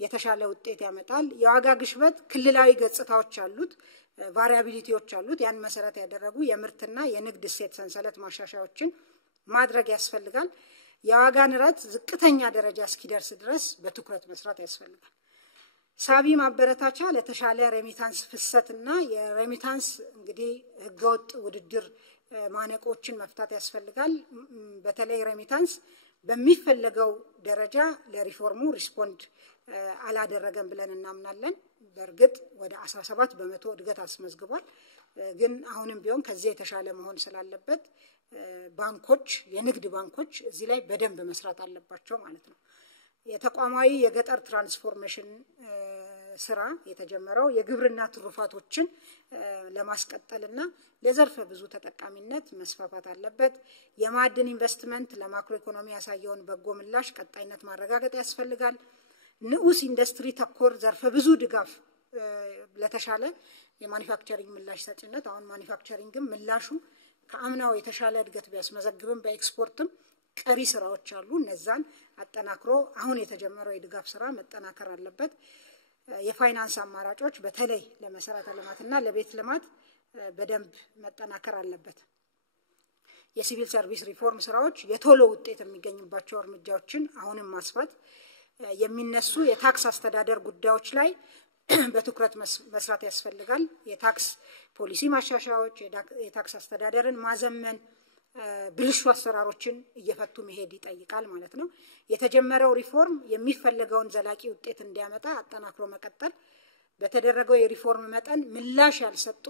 የተሻለ ውጤት ያመጣል። የዋጋ ግሽበት ክልላዊ ገጽታዎች አሉት፣ ቫሪያቢሊቲዎች አሉት። ያን መሰረት ያደረጉ የምርትና የንግድ እሴት ሰንሰለት ማሻሻያዎችን ማድረግ ያስፈልጋል። የዋጋ ንረት ዝቅተኛ ደረጃ እስኪደርስ ድረስ በትኩረት መስራት ያስፈልጋል። ሳቢ ማበረታቻ ለተሻለ ሬሚታንስ ፍሰትና የሬሚታንስ እንግዲህ ህገወጥ ውድድር ማነቆችን መፍታት ያስፈልጋል። በተለይ ሬሚታንስ በሚፈለገው ደረጃ ለሪፎርሙ ሪስፖንድ አላደረገም ብለን እናምናለን። በእርግጥ ወደ 17% እድገት አስመዝግቧል። ግን አሁንም ቢሆን ከዚህ የተሻለ መሆን ስላለበት ባንኮች የንግድ ባንኮች እዚህ ላይ በደንብ መስራት አለባቸው ማለት ነው። የተቋማዊ የገጠር ትራንስፎርሜሽን ስራ የተጀመረው የግብርና ትሩፋቶችን ለማስቀጠልና ለዘርፈ ብዙ ተጠቃሚነት መስፋፋት አለበት። የማዕድን ኢንቨስትመንት ለማክሮ ኢኮኖሚ ያሳየውን በጎ ምላሽ ቀጣይነት ማረጋገጥ ያስፈልጋል። ንዑስ ኢንዱስትሪ ተኮር ዘርፈ ብዙ ድጋፍ ለተሻለ የማኒፋክቸሪንግ ምላሽ ሰጭነት አሁን ማኒፋክቸሪንግም ምላሹ ከአምናው የተሻለ እድገት ቢያስመዘግብም በኤክስፖርትም ቀሪ ስራዎች አሉ። እነዛን አጠናክሮ አሁን የተጀመረው የድጋፍ ስራ መጠናከር አለበት። የፋይናንስ አማራጮች በተለይ ለመሰረተ ልማትና ለቤት ልማት በደንብ መጠናከር አለበት። የሲቪል ሰርቪስ ሪፎርም ስራዎች የቶሎ ውጤት የሚገኝባቸው እርምጃዎችን አሁንም ማስፋት፣ የሚነሱ የታክስ አስተዳደር ጉዳዮች ላይ በትኩረት መስራት ያስፈልጋል። የታክስ ፖሊሲ ማሻሻያዎች፣ የታክስ አስተዳደርን ማዘመን፣ ብልሹ አሰራሮችን እየፈቱ መሄድ ይጠይቃል ማለት ነው። የተጀመረው ሪፎርም የሚፈልገውን ዘላቂ ውጤት እንዲያመጣ አጠናክሮ መቀጠል፣ በተደረገው የሪፎርም መጠን ምላሽ ያልሰጡ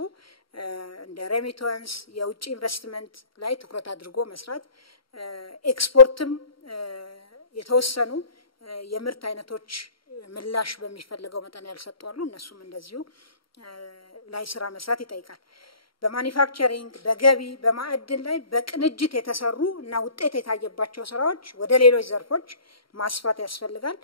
እንደ ሬሚታንስ የውጭ ኢንቨስትመንት ላይ ትኩረት አድርጎ መስራት፣ ኤክስፖርትም የተወሰኑ የምርት አይነቶች ምላሽ በሚፈልገው መጠን ያልሰጡ አሉ። እነሱም እንደዚሁ ላይ ስራ መስራት ይጠይቃል። በማኒፋክቸሪንግ፣ በገቢ፣ በማዕድን ላይ በቅንጅት የተሰሩ እና ውጤት የታየባቸው ስራዎች ወደ ሌሎች ዘርፎች ማስፋት ያስፈልጋል።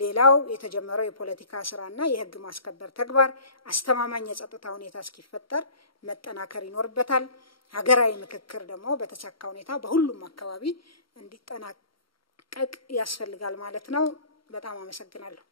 ሌላው የተጀመረው የፖለቲካ ስራና የህግ ማስከበር ተግባር አስተማማኝ የጸጥታ ሁኔታ እስኪፈጠር መጠናከር ይኖርበታል። ሀገራዊ ምክክር ደግሞ በተሳካ ሁኔታ በሁሉም አካባቢ እንዲጠናቀቅ ያስፈልጋል ማለት ነው። በጣም አመሰግናለሁ።